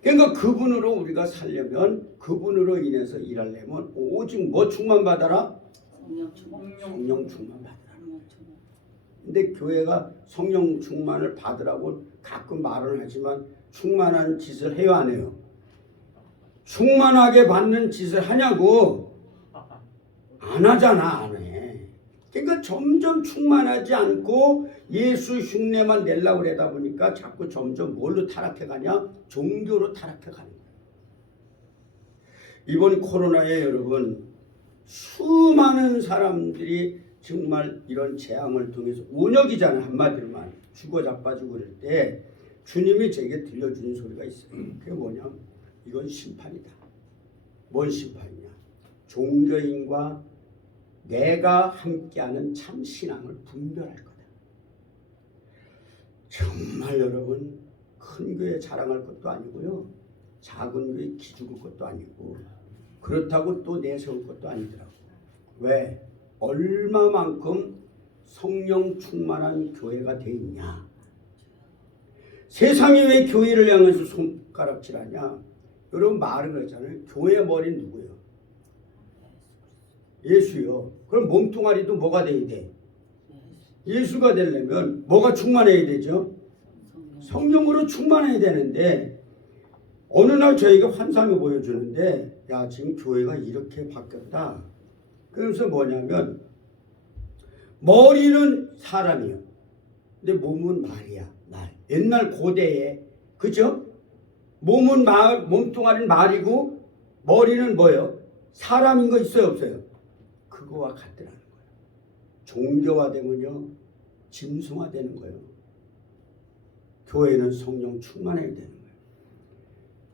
그러니까 그분으로 우리가 살려면 그분으로 인해서 일하려면 오직 뭐 충만 받아라? 성령 충만 받아라. 근데 교회가 성령 충만을 받으라고 가끔 말을 하지만 충만한 짓을 해요, 안 해요? 충만하게 받는 짓을 하냐고? 안 하잖아, 안 해. 그러니까 점점 충만하지 않고 예수 흉내만 내려고 그러다 보니까 자꾸 점점 뭘로 타락해 가냐? 종교로 타락해 가는 거예요. 이번 코로나에 여러분 수많은 사람들이 정말 이런 재앙을 통해서 온역이잖아요. 한마디로 말 죽어 자빠지고 그럴 때 주님이 제게 들려주는 소리가 있어요. 그게 뭐냐? 이건 심판이다. 뭔 심판이냐? 종교인과 내가 함께하는 참 신앙을 분별할 거다. 정말 여러분 큰 교회 자랑할 것도 아니고요. 작은 교회 기죽을 것도 아니고 그렇다고 또 내세울 것도 아니더라고. 왜? 얼마만큼 성령 충만한 교회가 돼 있냐. 세상이 왜 교회를 향해서 손가락질하냐. 여러분 말을 하잖아요. 교회 머리는 누구예요? 예수요. 그럼 몸뚱아리도 뭐가 돼야 돼? 예수가 되려면 뭐가 충만해야 되죠? 성령으로 충만해야 되는데 어느 날 저에게 환상을 보여주는데 야 지금 교회가 이렇게 바뀌었다. 그래서 뭐냐면 머리는 사람이요. 근데 몸은 말이야. 말. 옛날 고대에 그죠? 몸은 말, 몸뚱아리는 말이고 머리는 뭐예요? 사람인 거 있어요, 없어요? 그거와 같더라는 거예요. 종교화되면요 짐승화되는 거예요. 교회는 성령 충만해야 되는 거예요.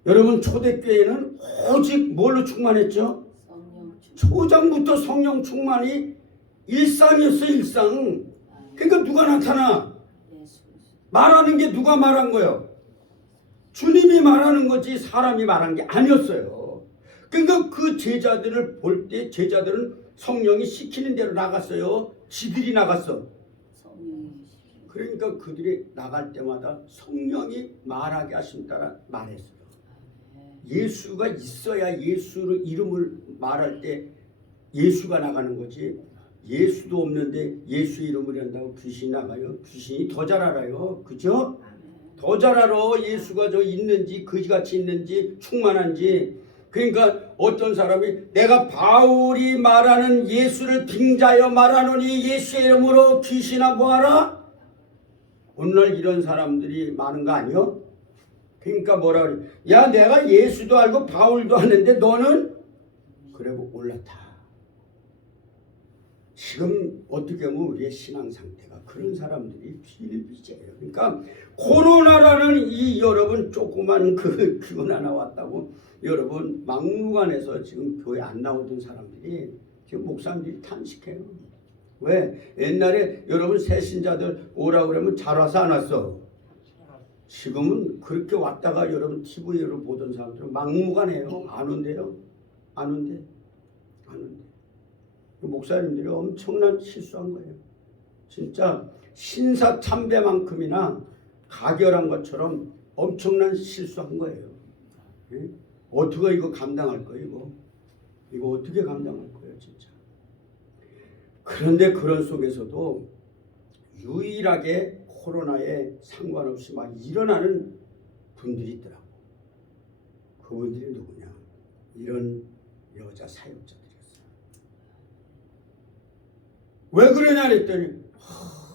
여러분 초대교회는 오직 뭘로 충만했죠? 초장부터 성령 충만이 일상이었어, 일상. 그러니까 누가 나타나? 말하는 게 누가 말한 거예요? 주님이 말하는 거지 사람이 말한 게 아니었어요. 그러니까 그 제자들을 볼 때 제자들은 성령이 시키는 대로 나갔어요. 지들이 나갔어. 그러니까 그들이 나갈 때마다 성령이 말하게 하심 따라 말했어요. 예수가 있어야 예수를 이름을 말할 때 예수가 나가는 거지. 예수도 없는데 예수 이름을 한다고 귀신이 나가요? 귀신이 더 잘 알아요. 그죠? 더 잘 알아. 예수가 저 있는지 그지같이 있는지 충만한지. 그러니까 어떤 사람이 내가 바울이 말하는 예수를 빙자하여 말하노니 예수의 이름으로 귀신아 뭐하라? 오늘날 이런 사람들이 많은 거 아니요? 그러니까 뭐라 그래? 야 내가 예수도 알고 바울도 아는데 너는? 그리고 올라타. 지금 어떻게 보면 우리의 신앙 상태가 그런 사람들이 비일비재해요. 그러니까 코로나라는 이 여러분 조그만 그 기운 하나 왔다고 여러분 막무가내서 지금 교회 안 나오던 사람들이 지금 목사님들이 탄식해요. 왜? 옛날에 여러분 새신자들 오라고 그러면 잘 와서 안 왔어. 지금은 그렇게 왔다가 여러분 TV로 보던 사람들은 막무가내요. 안 온대요. 안 온대. 안 온대. 목사님들이 엄청난 실수한 거예요. 진짜 신사참배만큼이나 가결한 것처럼 엄청난 실수한 거예요. 예? 어떻게 이거 감당할 거예요? 이거 어떻게 감당할 거예요, 진짜. 그런데 그런 속에서도 유일하게 코로나에 상관없이 막 일어나는 분들이 있더라고. 그분들이 누구냐? 이런 여자 사역자들이었어요. 왜 그러냐 했더니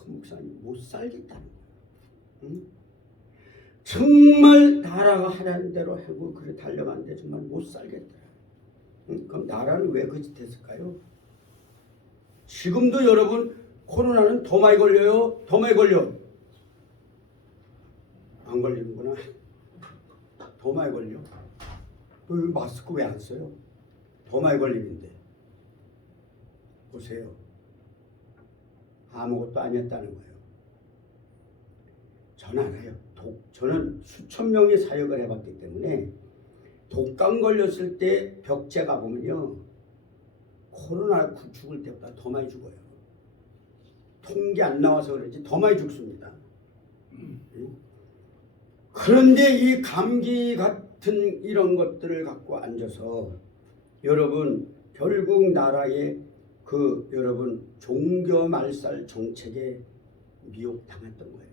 목사님 못 살겠다는 거예요. 응? 정말 나라가 하라는 대로 하고 그래 달려갔는데 정말 못 살겠다. 응? 그럼 나라는 왜 그 짓 했을까요? 지금도 여러분 코로나는 더 많이 걸려요? 더 많이 걸려? 안 걸리는구나. 더 많이 걸려. 너 마스크 왜 안 써요? 더 많이 걸리는데. 보세요. 아무것도 아니었다는 거예요. 저는 알아요. 저는 수천 명의 사역을 해봤기 때문에 독감 걸렸을 때 벽제 가보면요. 코로나 죽을 때보다 더 많이 죽어요. 통계 안 나와서 그런지 더 많이 죽습니다. 그런데 이 감기 같은 이런 것들을 갖고 앉아서 여러분 결국 나라의 그 여러분 종교 말살 정책에 미혹당했던 거예요.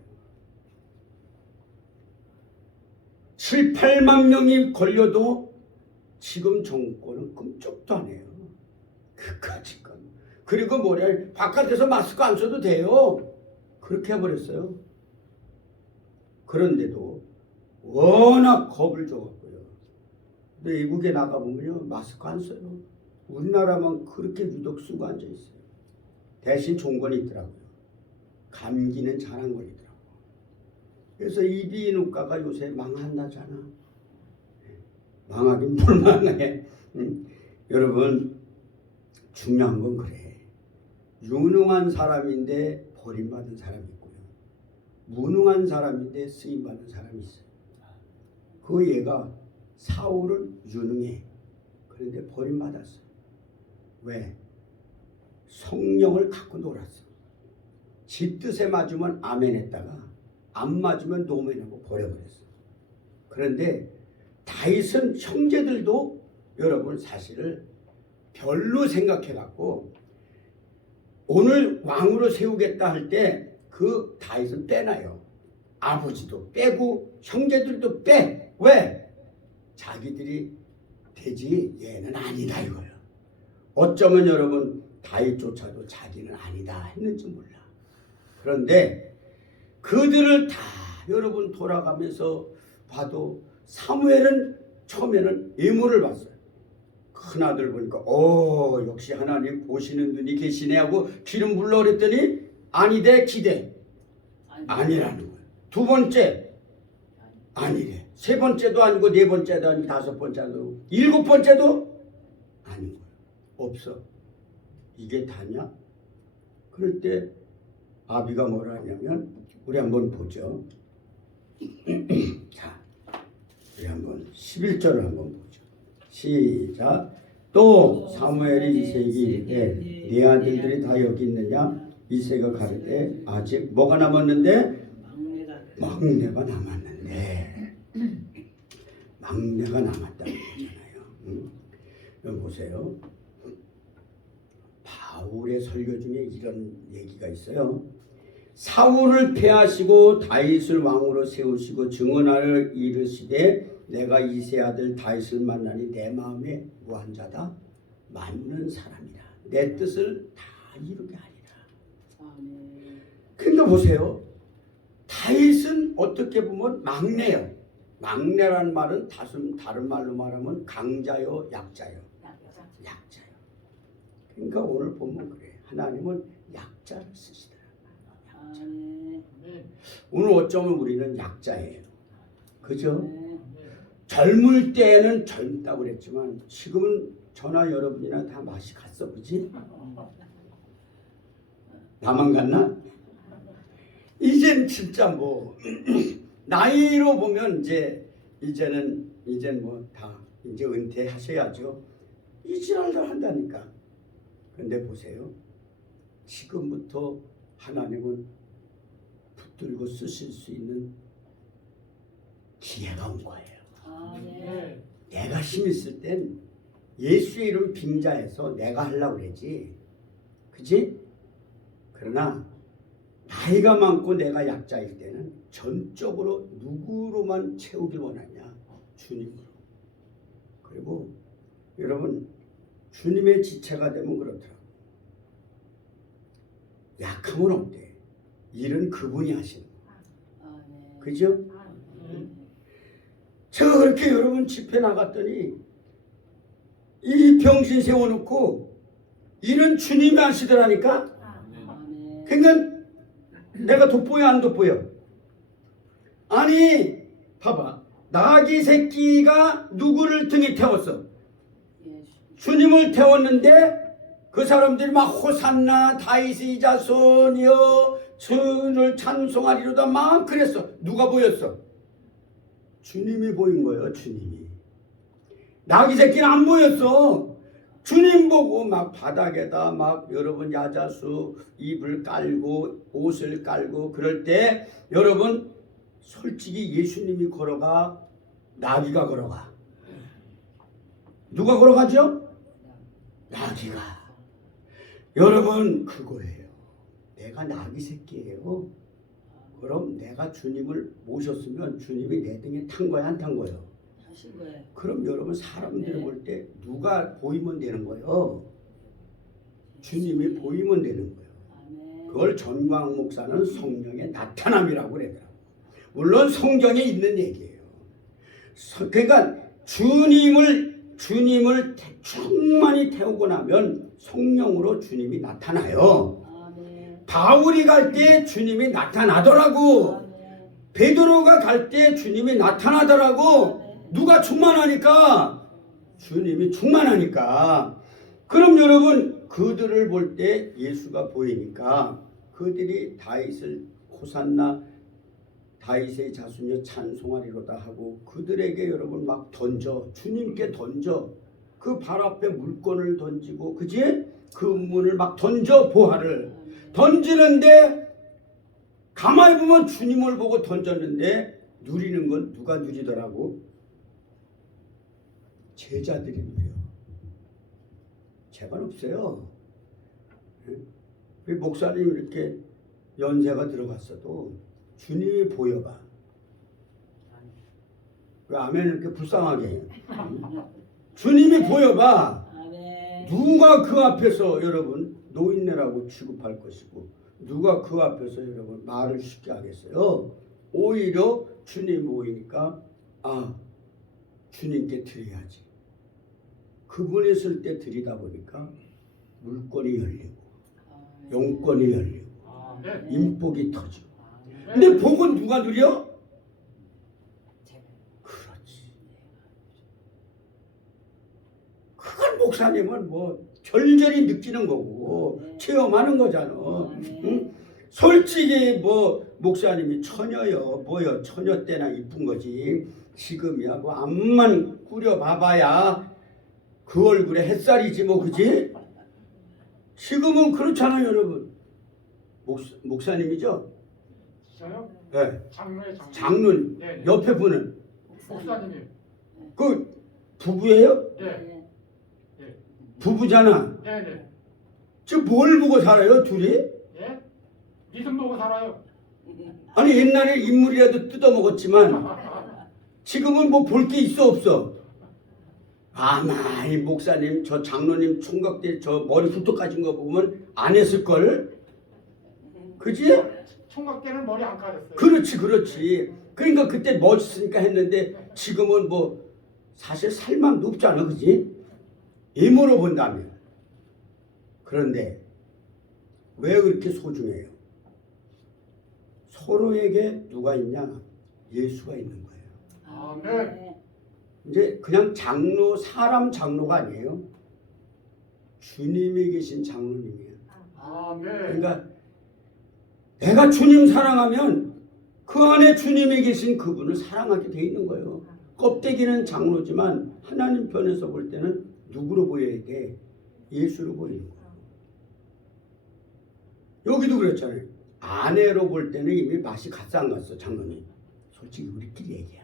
7, 8만 명이 걸려도 지금 정권은 꿈쩍도 안 해요. 그까짓 건. 그리고 뭐래 바깥에서 마스크 안 써도 돼요. 그렇게 해버렸어요. 그런데도 워낙 겁을 줘갖고요. 근데 외국에 나가보면요 마스크 안 써요. 우리나라만 그렇게 유독 쓰고 앉아있어요. 대신 좋은 건 있더라고요. 감기는 잘 안 걸리더라고요. 그래서 이비인후과가 요새 망한다잖아. 망하긴 뭘 망해. 여러분 중요한 건 그래. 유능한 사람인데 버림받은 사람이 있고요. 무능한 사람인데 쓰임받은 사람이 있어요. 그 얘가 사울은 유능해. 그런데 버림받았어. 왜? 성령을 갖고 놀았어. 지 뜻에 맞으면 아멘 했다가 안 맞으면 노멘하고 버려버렸어. 그런데 다윗은 형제들도 여러분 사실을 별로 생각해갖고 오늘 왕으로 세우겠다 할 때 그 다윗은 빼놔요. 아버지도 빼고 형제들도 빼. 왜? 자기들이 되지 얘는 아니다 이거예요. 어쩌면 여러분 다윗조차도 자기는 아니다 했는지 몰라. 그런데 그들을 다 여러분 돌아가면서 봐도 사무엘은 처음에는 예물을 봤어요. 큰아들 보니까 역시 하나님 보시는 분이 계시네 하고 기름 불러 그랬더니 아니대 기대 아니라는 거예요. 두 번째 아니래. 세 번째도 아니고 네 번째도 아니고 다섯 번째도 일곱 번째도 아닌 거예요. 없어. 이게 다냐? 그럴 때 아비가 뭐라 하냐면 우리 한번 보죠. 자, 우리 한번 11절을 한번 보죠. 시작. 또 사무엘이 이새에게 이르되 네 아들들이 다 여기 있느냐? 이새가 가르되 아직 뭐가 남았는데? 막내가 남았는데 막내가 남았다는 거잖아요. 여러분 보세요. 바울의 설교 중에 이런 얘기가 있어요. 사울을 패하시고 다윗을 왕으로 세우시고 증언하여 이르시되 내가 이새 아들 다윗을 만나니 내 마음에 무한 자다 맞는 사람이라 내 뜻을 다 이루게 하리라. 그러니까 보세요. 다윗은 어떻게 보면 막내요. 막내란 말은 다른 말로 말하면 강자요 약자요. 약자요. 그러니까 오늘 보면 그래. 하나님은 약자를 쓰시더라고요. 약자. 아멘. 오늘 어쩌면 우리는 약자예요. 그죠? 네. 젊을 때는 젊다고 그랬지만 지금은 저나 여러분이나 다 맛이 갔어, 그지? 나만 갔나? 이젠 진짜 뭐 나이로 보면 이제는 뭐 다 이제 은퇴하셔야죠. 이 지랄들 한다니까. 근데 보세요. 지금부터 하나님은 붙들고 쓰실 수 있는 기회가 온 거예요. 아멘. 내가 힘 있을 땐 예수의 이름 빙자해서 내가 하려고 그러지. 그지? 그러나 나이가 많고 내가 약자일 때는 전적으로 누구로만 채우길 원하냐? 주님으로. 그리고 여러분 주님의 지체가 되면 그렇더라고. 약함은 없대. 일은 그분이 하시는 거야. 아멘. 그죠? 제가 그렇게 여러분 집회 나갔더니 이 병신 세워놓고 일은 주님이 하시더라니까. 아멘. 그러니까 내가 돋보여 안 돋보여? 아니 봐봐. 나귀 새끼가 누구를 등에 태웠어? 예수. 주님을 태웠는데 그 사람들이 막 호산나 다윗의 자손이여 주를 찬송하리로다 막 그랬어. 누가 보였어? 주님이 보인 거예요. 주님이. 나귀 새끼는 안 보였어. 주님 보고 막 바닥에다 막 여러분 야자수 이불 깔고 옷을 깔고 그럴 때 여러분 솔직히 예수님이 걸어가 나귀가 걸어가. 누가 걸어가죠? 나귀가. 여러분 그거예요. 내가 나귀 새끼예요. 그럼 내가 주님을 모셨으면 주님이 내 등에 탄 거야 안 탄 거예요? 하신 거예요. 그럼 여러분 사람들이 네. 볼 때 누가 보이면 되는 거예요? 주님이 보이면 되는 거예요. 아멘. 그걸 전광 목사는 성령의 나타남이라고 그러더라고요. 물론 성경에 있는 얘기예요. 그러니까 주님을 충만히 태우고 나면 성령으로 주님이 나타나요. 아멘. 바울이 갈 때 주님이 나타나더라고. 아멘. 베드로가 갈 때 주님이 나타나더라고. 누가 충만하니까? 주님이 충만하니까. 그럼 여러분 그들을 볼 때 예수가 보이니까 그들이 다윗을 호산나 다윗의 자손여 찬송하리로다 하고 그들에게 여러분 막 던져 주님께 던져 그 발 앞에 물건을 던지고 그지? 그 문을 막 던져 보화를 던지는데 가만히 보면 주님을 보고 던졌는데 누리는 건 누가 누리더라고? 제자들이 누려. 제가 없어요. 우리 목사님 이렇게 연세가 들어갔어도 주님이 보여봐. 왜 아멘 이렇게 불쌍하게 해요? 주님이 보여봐. 아멘. 누가 그 앞에서 여러분 노인네라고 취급할 것이고 누가 그 앞에서 여러분 말을 쉽게 하겠어요? 오히려 주님 보이니까 주님께 드려야지. 그분이 있을 때 드리다 보니까 물건이 열리고 용건이 열리고 인복이 터지고. 근데 복은 누가 누려? 그렇지. 그건 목사님은 뭐 절절히 느끼는 거고 체험하는 거잖아. 응? 솔직히 뭐 목사님이 처녀요 뭐요 처녀 때나 이쁜 거지 지금이야 뭐 앞만 꾸려봐봐야 그 얼굴에 햇살이지 뭐 그지? 지금은 그렇잖아요 여러분. 목사님이죠? 저요? 네. 장로의 장로님. 네. 옆에 분은 목사님이요. 그 부부예요? 네. 부부잖아. 네네. 지금 뭘 보고 살아요 둘이? 예? 믿음 보고 살아요. 아니 옛날에 인물이라도 뜯어먹었지만 지금은 뭐 볼 게 있어 없어? 아마 이 목사님 저 장로님 총각 때 저 머리 훌쩍 까진 거 보면 안 했을걸? 그지? 총각 때는 머리 안 까졌어요. 그렇지. 그러니까 그때 멋있으니까 했는데 지금은 뭐 사실 살만도 없잖아 그지? 임으로 본다면. 그런데 왜 그렇게 소중해요? 서로에게 누가 있냐? 예수가 있는 거예요. 아멘. 이제 그냥 장로, 사람 장로가 아니에요. 주님이 계신 장로님이에요. 아멘. 그러니까 내가 주님 사랑하면 그 안에 주님이 계신 그분을 사랑하게 돼 있는 거예요. 껍데기는 장로지만 하나님 편에서 볼 때는 누구로 보여야 돼? 예수로 보이는 거예요. 여기도 그랬잖아요. 아내로 볼 때는 이미 맛이 갔어 안 갔어 장로님? 솔직히 우리끼리 얘기야.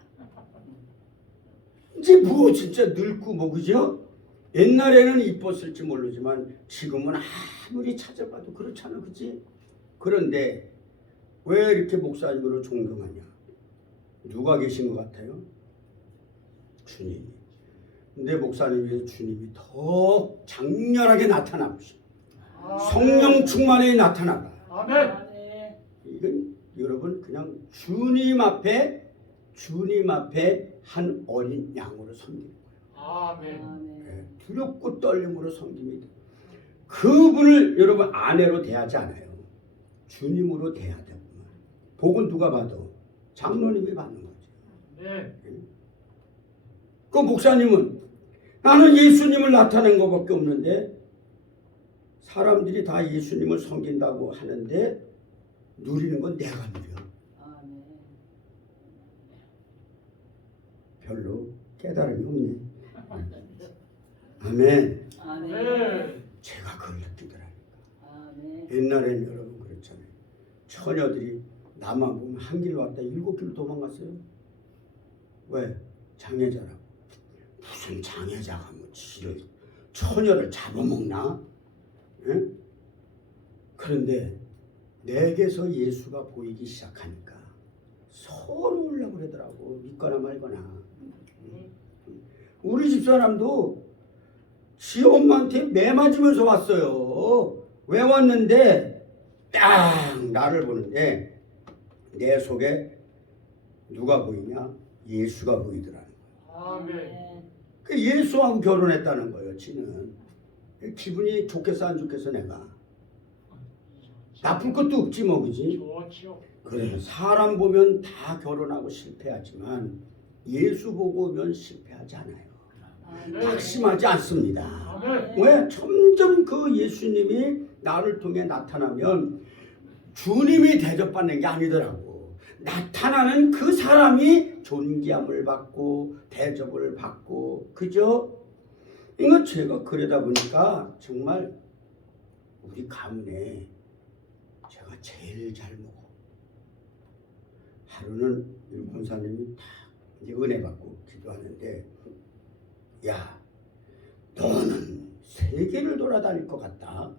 이제 뭐 진짜 늙고 뭐 그죠? 옛날에는 이뻤을지 모르지만 지금은 아무리 찾아봐도 그렇잖아, 그치? 그런데 왜 이렇게 목사님으로 존경하냐? 누가 계신 것 같아요? 주님이. 근데 목사님이 주님이 더 장렬하게 나타나고 싶어. 성령 충만에 나타나가. 아멘. 이건 여러분 그냥 주님 앞에 한 어린 양으로 섬기는 거예요. 아멘. 네, 두렵고 떨림으로 섬깁니다. 그분을 여러분 아내로 대하지 않아요. 주님으로 대해야 되고 복은 누가 봐도 장로님이 받는 거죠. 네. 그 목사님은 나는 예수님을 나타낸 것밖에 없는데 사람들이 다 예수님을 섬긴다고 하는데 누리는 건 내가 누려. 별로 깨달음이 없네. 아멘. 네. 제가 그걸 느끼더라니까. 옛날에는 여러분 그렇잖아요. 처녀들이 나만 보면 한 길 왔다 7길 도망갔어요. 왜? 장애자라고. 무슨 장애자가 뭐 지를 처녀를 잡아먹나? 응? 그런데 내게서 예수가 보이기 시작하니까 서로 오려고 그러더라고. 믿거나 말거나. 우리 집사람도 지 엄마한테 매 맞으면서 왔어요. 왜 왔는데 딱 나를 보는데 내 속에 누가 보이냐? 예수가 보이더라는 거예요. 아멘. 그 예수하고 결혼했다는 거예요. 지는 기분이 좋겠어 안 좋겠어 내가? 나쁠 것도 없지 뭐 그지? 좋죠. 그래 사람 보면 다 결혼하고 실패하지만 예수 보고 오면 실패하지 않아요. 낙심하지 않습니다. 아멘. 왜? 점점 그 예수님이 나를 통해 나타나면 주님이 대접받는 게 아니더라고. 나타나는 그 사람이 존귀함을 받고 대접을 받고 그죠? 이거 제가 그러다 보니까 정말 우리 가문에 제가 제일 잘 먹어. 하루는 권사님이 딱 이제 은혜 받고 기도하는데 야 너는 세계를 돌아다닐 것 같다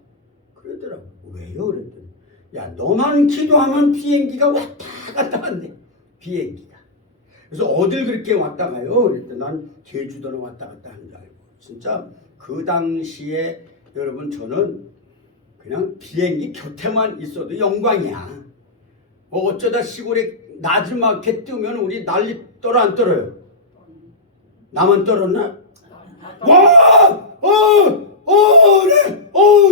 그러더라고. 왜요? 그랬더니 야 너만 기도하면 비행기가 왔다 갔다 한대. 비행기가. 그래서 어딜 그렇게 왔다 가요? 그랬더니 난 제주도는 왔다 갔다 하는 줄 알고. 진짜 그 당시에 여러분 저는 그냥 비행기 곁에만 있어도 영광이야. 뭐 어쩌다 시골에 나지막해 뜨면 우리 난리 떨어 안 떨어요? 나만 떨었나? 와! 그래!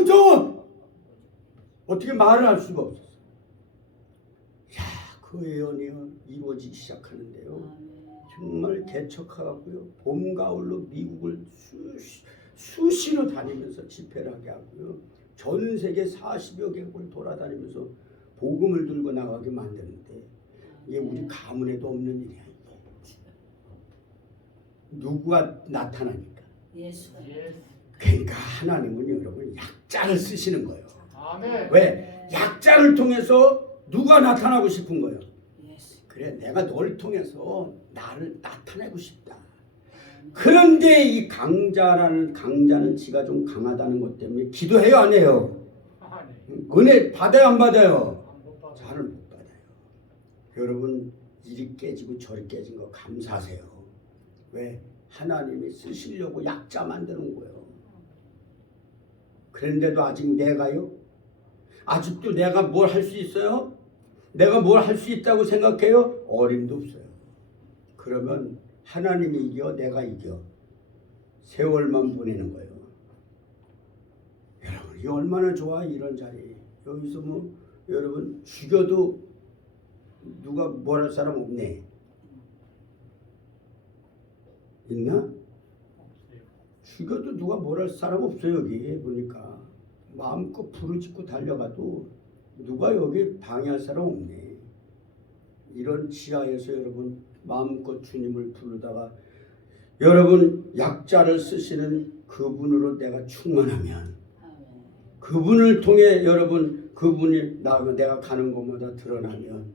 저! 어떻게 말을 할 수가 없었어. 야, 그 예언이 이루어지기 시작하는데요. 정말 개척하고요. 봄, 가을로 미국을 수시로 다니면서 집회를 하게 하고요. 전 세계 40여 개국을 돌아다니면서 복음을 들고 나가게 만드는데 이게 우리 가문에도 없는 일이야. 이게. 누구가 나타나니까? 예수가. 그러니까 하나님은 여러분 약자를 쓰시는 거예요. 아멘. 왜? 약자를 통해서 누가 나타나고 싶은 거예요? 예수. 그래 내가 널 통해서 나를 나타내고 싶다. 그런데 이 강자는 지가 좀 강하다는 것 때문에 기도해요 안 해요? 은혜 받아요 안 받아요? 잘 못 받아요. 여러분 이리 깨지고 저리 깨진 거 감사하세요. 왜? 하나님이 쓰시려고 약자 만드는 거예요. 그런데도 아직 내가요? 아직도 내가 뭘 할 수 있어요? 내가 뭘 할 수 있다고 생각해요? 어림도 없어요. 그러면 하나님이 이겨 내가 이겨 세월만 보내는 거예요. 여러분 이 얼마나 좋아 이런 자리. 여기서 뭐 여러분 죽여도 누가 뭘 할 사람 없네. 있나? 없어요. 죽여도 누가 뭘 할 사람 없어요. 여기 보니까 마음껏 부르짖고 달려가도 누가 여기 방해할 사람 없네. 이런 지하에서 여러분 마음껏 주님을 부르다가 여러분 약자를 쓰시는 그분으로 내가 충만하면 아멘. 그분을 통해 여러분 그분이 나오면 내가 가는 곳마다 드러나면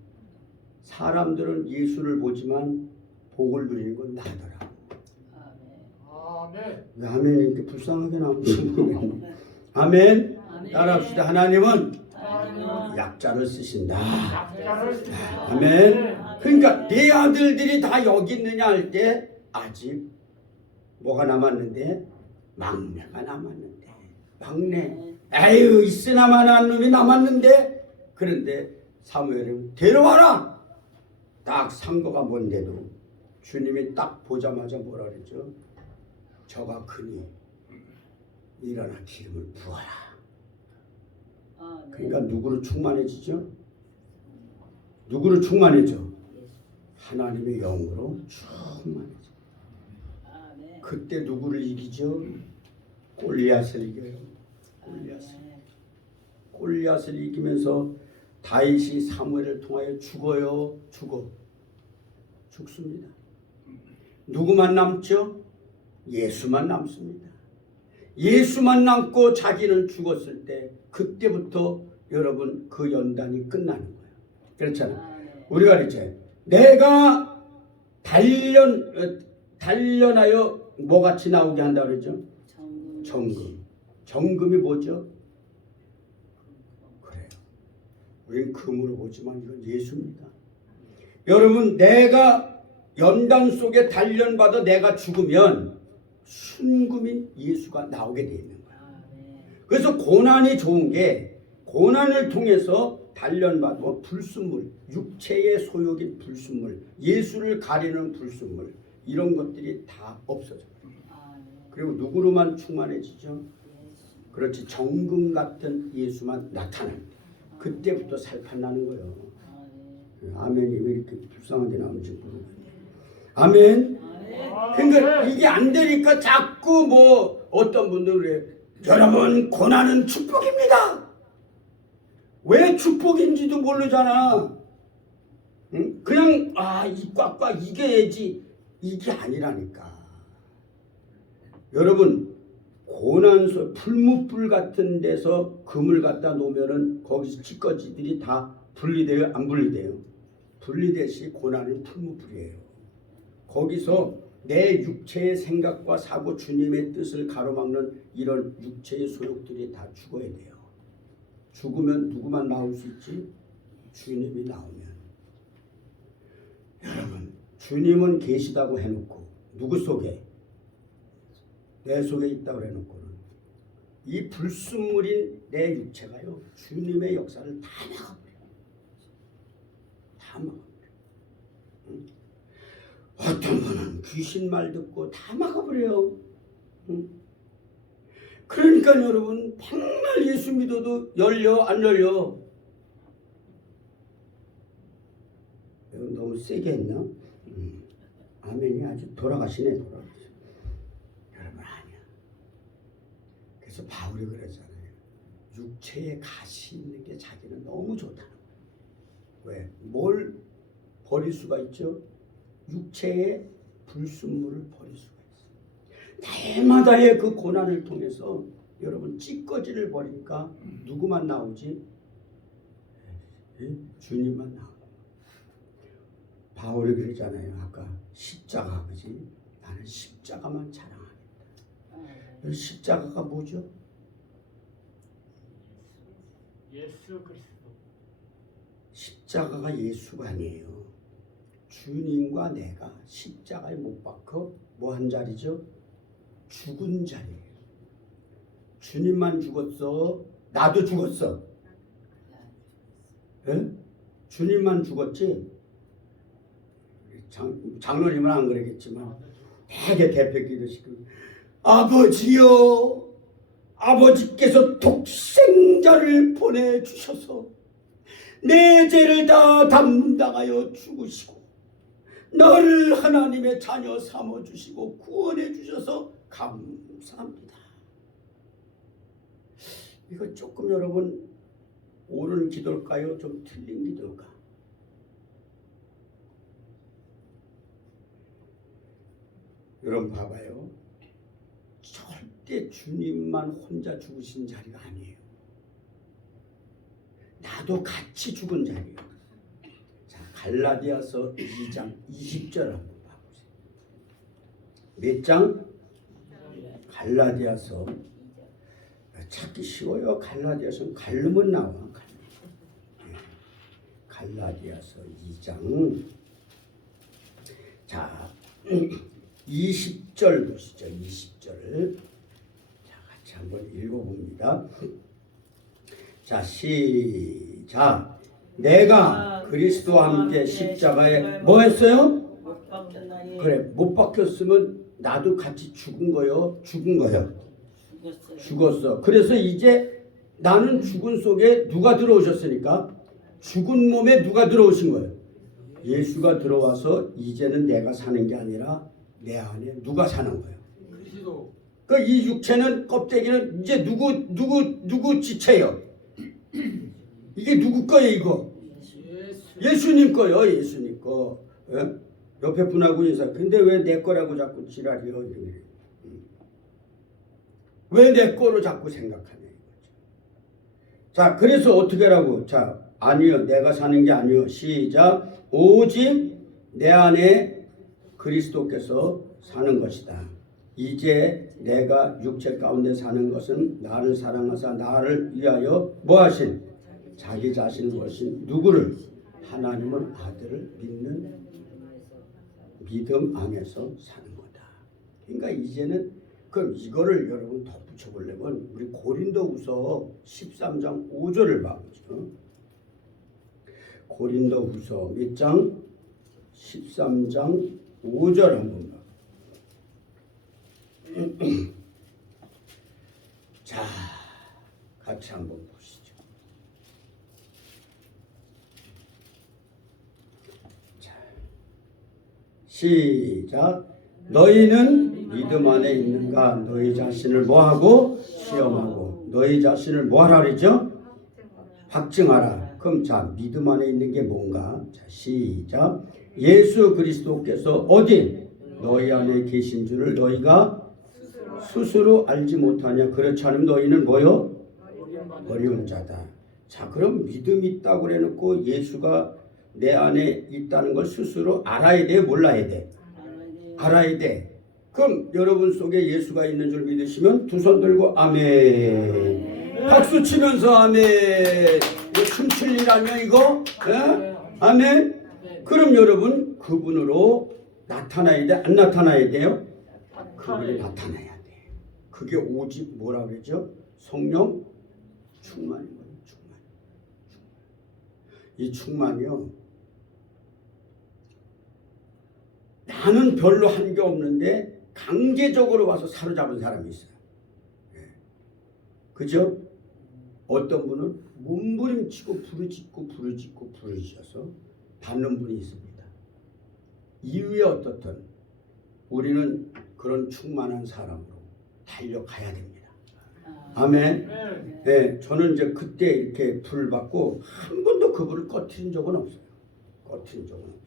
사람들은 예수를 보지만 복을 누리는 건 나더라. 아멘. 왜 아멘이 이렇게 불쌍하게 나오는지 모르겠네. 아멘. 아멘. 따라합시다. 하나님은 하나님은 약자를 쓰신다. 약자를 쓰신다. 아멘. 그러니까 네 아들들이 다 여기 있느냐 할 때 아직 뭐가 남았는데 막내가 남았는데 막내 에휴 있으나마나 한 놈이 남았는데 그런데 사무엘은 데려와라. 딱 상도가 뭔데도 주님이 딱 보자마자 뭐라 그러죠? 저가 크니 일어나 기름을 부어라. 아멘. 그러니까 누구로 충만해지죠? 누구로 충만해져? 하나님의 영으로 충만해져. 아멘. 그때 누구를 이기죠? 골리앗을 이겨요. 골리앗을. 골리앗을 이기면서 다윗이 사무엘을 통하여 죽어요. 죽습니다. 누구만 남죠? 예수만 남습니다. 예수만 남고 자기는 죽었을 때 그때부터 여러분 그 연단이 끝나는 거예요. 그렇잖아요. 아멘. 우리가 이제 내가 단련하여 뭐같이 나오게 한다 그러죠? 정금. 정금이 뭐죠? 그래요. 우리는 금으로 보지만 이건 예수입니다. 여러분 내가 연단 속에 단련받아 내가 죽으면 순금인 예수가 나오게 되어 있는 거야. 아멘. 그래서 고난이 좋은 게 고난을 통해서 단련받고 불순물, 육체의 소욕인 불순물, 예수를 가리는 불순물 이런 것들이 다 없어져요. 아멘. 그리고 누구로만 충만해지죠? 예수. 그렇지 정금 같은 예수만 나타납니다. 그때부터 살판나는 거예요. 아멘. 아멘이 왜 이렇게 불쌍하게 나오는지 모르겠네. 아멘. 아멘. 그러니까 이게 안 되니까 자꾸 뭐 어떤 분들은 그래. 여러분 고난은 축복입니다. 왜 축복인지도 모르잖아. 응? 그냥 이 꽉꽉 이겨야지 이게 아니라니까. 여러분 고난소 풀무불 같은 데서 금을 갖다 놓으면은 거기서 찌꺼기들이 다 분리돼요? 안 분리돼요? 분리되시 고난은 풀무불이에요. 거기서 내 육체의 생각과 사고 주님의 뜻을 가로막는 이런 육체의 소욕들이 다 죽어야 돼요. 죽으면 누구만 나올 수 있지? 주님이 나오면. 여러분 주님은 계시다고 해놓고 누구 속에? 내 속에 있다고 해놓고는 이 불순물인 내 육체가요 주님의 역사를 다 막아버려요. 다 막아버려요. 응? 어떤 분은 귀신 말 듣고 다 막아버려요. 응? 그러니까 여러분 정말 예수 믿어도 열려 안 열려? 너무 세게 했나? 아멘이 아주 돌아가시네. 여러분 아니야. 그래서 바울이 그러잖아요. 육체에 가시 있는 게 자기는 너무 좋다는 거예요. 왜? 뭘 버릴 수가 있죠? 육체의 불순물을 버릴 수가 있어요. 날마다의 그 고난을 통해서 여러분 찌꺼기를 버리니까 누구만 나오지? 주님만 나오고. 바울이 그러잖아요. 아까 십자가 그지? 나는 십자가만 자랑하겠다. 십자가가 뭐죠? 예수 그리스도. 십자가가 예수가 아니에요. 주님과 내가 십자가에 못 박혀 뭐 한 자리죠? 죽은 자리예요. 주님만 죽었어. 나도 죽었어. 에? 주님만 죽었지. 장로님은 안 그러겠지만 되게 대표기도시고 아버지요 아버지께서 독생자를 보내주셔서 내 죄를 다 담당하여 죽으시고 너를 하나님의 자녀 삼아주시고 구원해 주셔서 감사합니다. 이거 조금 여러분 옳은 기도일까요? 좀 틀린 기도일까? 여러분 봐봐요. 절대 주님만 혼자 죽으신 자리가 아니에요. 나도 같이 죽은 자리예요. 자, 갈라디아서 2장 20절 한번 봐보세요. 몇 장? 갈라디아서. 찾기 쉬워요. 갈라디아서는 갈르면 나와. 갈라디아서 2장. 자, 20절 보시죠. 20절. 자, 같이 한번 읽어봅니다. 자, 시작. 내가 그리스도와 함께 십자가에 뭐 했어요? 그래, 못 박혔으면 나도 같이 죽은 거요. 죽은 거요. 죽었어. 그래서 이제 나는 죽은 속에 누가 들어오셨으니까 죽은 몸에 누가 들어오신 거예요? 예수가 들어와서 이제는 내가 사는 게 아니라 내 안에 누가 사는 거예요? 그리스도. 그 이 육체는 껍데기는 이제 누구 지체요? 이게 누구 거예요 이거? 예수님 거요. 예수님 거. 예? 옆에 분하고 인사. 근데 왜 내 거라고 자꾸 지랄이요? 왜 내 거로 자꾸 생각하냐 이거죠. 자, 그래서 어떻게 하라고? 자, 아니요. 내가 사는 게 아니요. 시작. 오직 내 안에 그리스도께서 사는 것이다. 이제 내가 육체 가운데 사는 것은 나를 사랑하사 나를 위하여 뭐 하신? 자기 자신을 보신 누구를? 하나님은 아들을 믿는 믿음 안에서 사는 거다. 그러니까 이제는 그럼 이거를 여러분 덧붙여 보려면 우리 고린도후서 13장 5절을 봐보죠. 고린도후서 몇 장? 13장 5절 한번 봐. 자, 같이 한번 보시죠. 자, 시작. 너희는 믿음 안에 있는가? 너희 자신을 뭐하고? 시험하고. 너희 자신을 뭐하라 그러죠? 확증하라. 그럼 자, 믿음 안에 있는 게 뭔가? 자, 시작. 예수 그리스도께서 어디? 너희 안에 계신 줄을 너희가 스스로 알지 못하냐? 그렇지 않으면 너희는 뭐요? 어려운 자다. 자, 그럼 믿음이 있다고 그래놓고 예수가 내 안에 있다는 걸 스스로 알아야 돼? 몰라야 돼? 알아야 돼. 그럼 여러분 속에 예수가 있는 줄 믿으시면 두 손 들고 아멘. 박수 치면서 아멘. 이거 춤출 일 아니야 이거? 에? 아멘. 그럼 여러분 그분으로 나타나야 돼? 안 나타나야 돼요? 그분이 나타나야 돼. 그게 오직 뭐라 그러죠? 성령 충만인 거예요. 충만. 이 충만이요. 나는 별로 한 게 없는데 강제적으로 와서 사로잡은 사람이 있어요. 그죠? 어떤 분은 몸부림치고 부르짖어서 받는 분이 있습니다. 이후에 어떻든 우리는 그런 충만한 사람으로 달려가야 됩니다. 아멘. 네, 저는 이제 그때 이렇게 불 받고 한 번도 그분을 꺼트린 적은 없어요. 꺼트린 적은 없어요.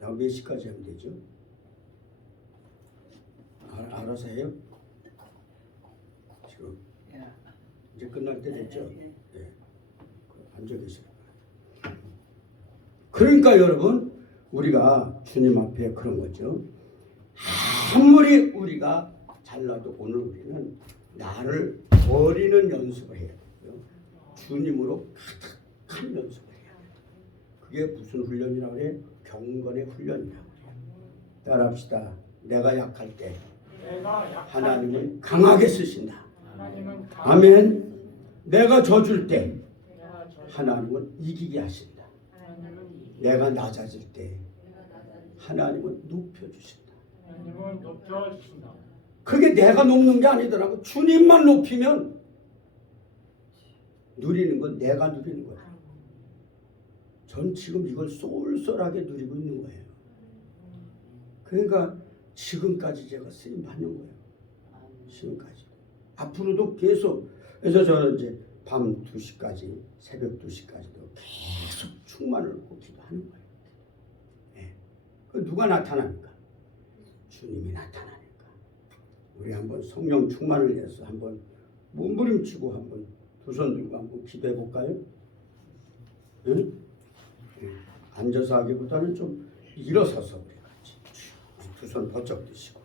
나 몇 시까지 하면 되죠? 알아서 해요? 지금 이제 끝날 때 됐죠? 네. 앉아 계세요. 그러니까 여러분 우리가 주님 앞에 그런 거죠. 아무리 우리가 잘나도 오늘 우리는 나를 버리는 연습을 해야 돼요. 주님으로 가득한 연습을 해야 돼요. 그게 무슨 훈련이라고 그래? 경건의 훈련이라고 그래요. 따라합시다. 내가 약할 때 하나님은 강하게 쓰신다. 아멘. 내가 져줄 때 하나님은 이기게 하신다. 내가 낮아질 때 하나님은 높여주신다. 그게 내가 높는 게 아니더라고. 주님만 높이면 누리는 건 내가 누리는 거야. 전 지금 이걸 쏠쏠하게 누리고 있는 거예요. 그러니까 지금까지 제가 쓰임 받는 거예요. 지금까지. 앞으로도 계속. 그래서 저는 이제 밤 2시까지, 새벽 2시까지도 계속 충만을 얻고 기도하는 거예요. 네. 그 누가 나타납니까? 주님이 나타나니까. 우리 한번 성령 충만을 위해서 한번 몸부림치고 한번 두 손 들고 한번 기도해 볼까요? 응? 앉아서 하기보다는 좀 일어서서 우리 같이 두 손 번쩍 드시고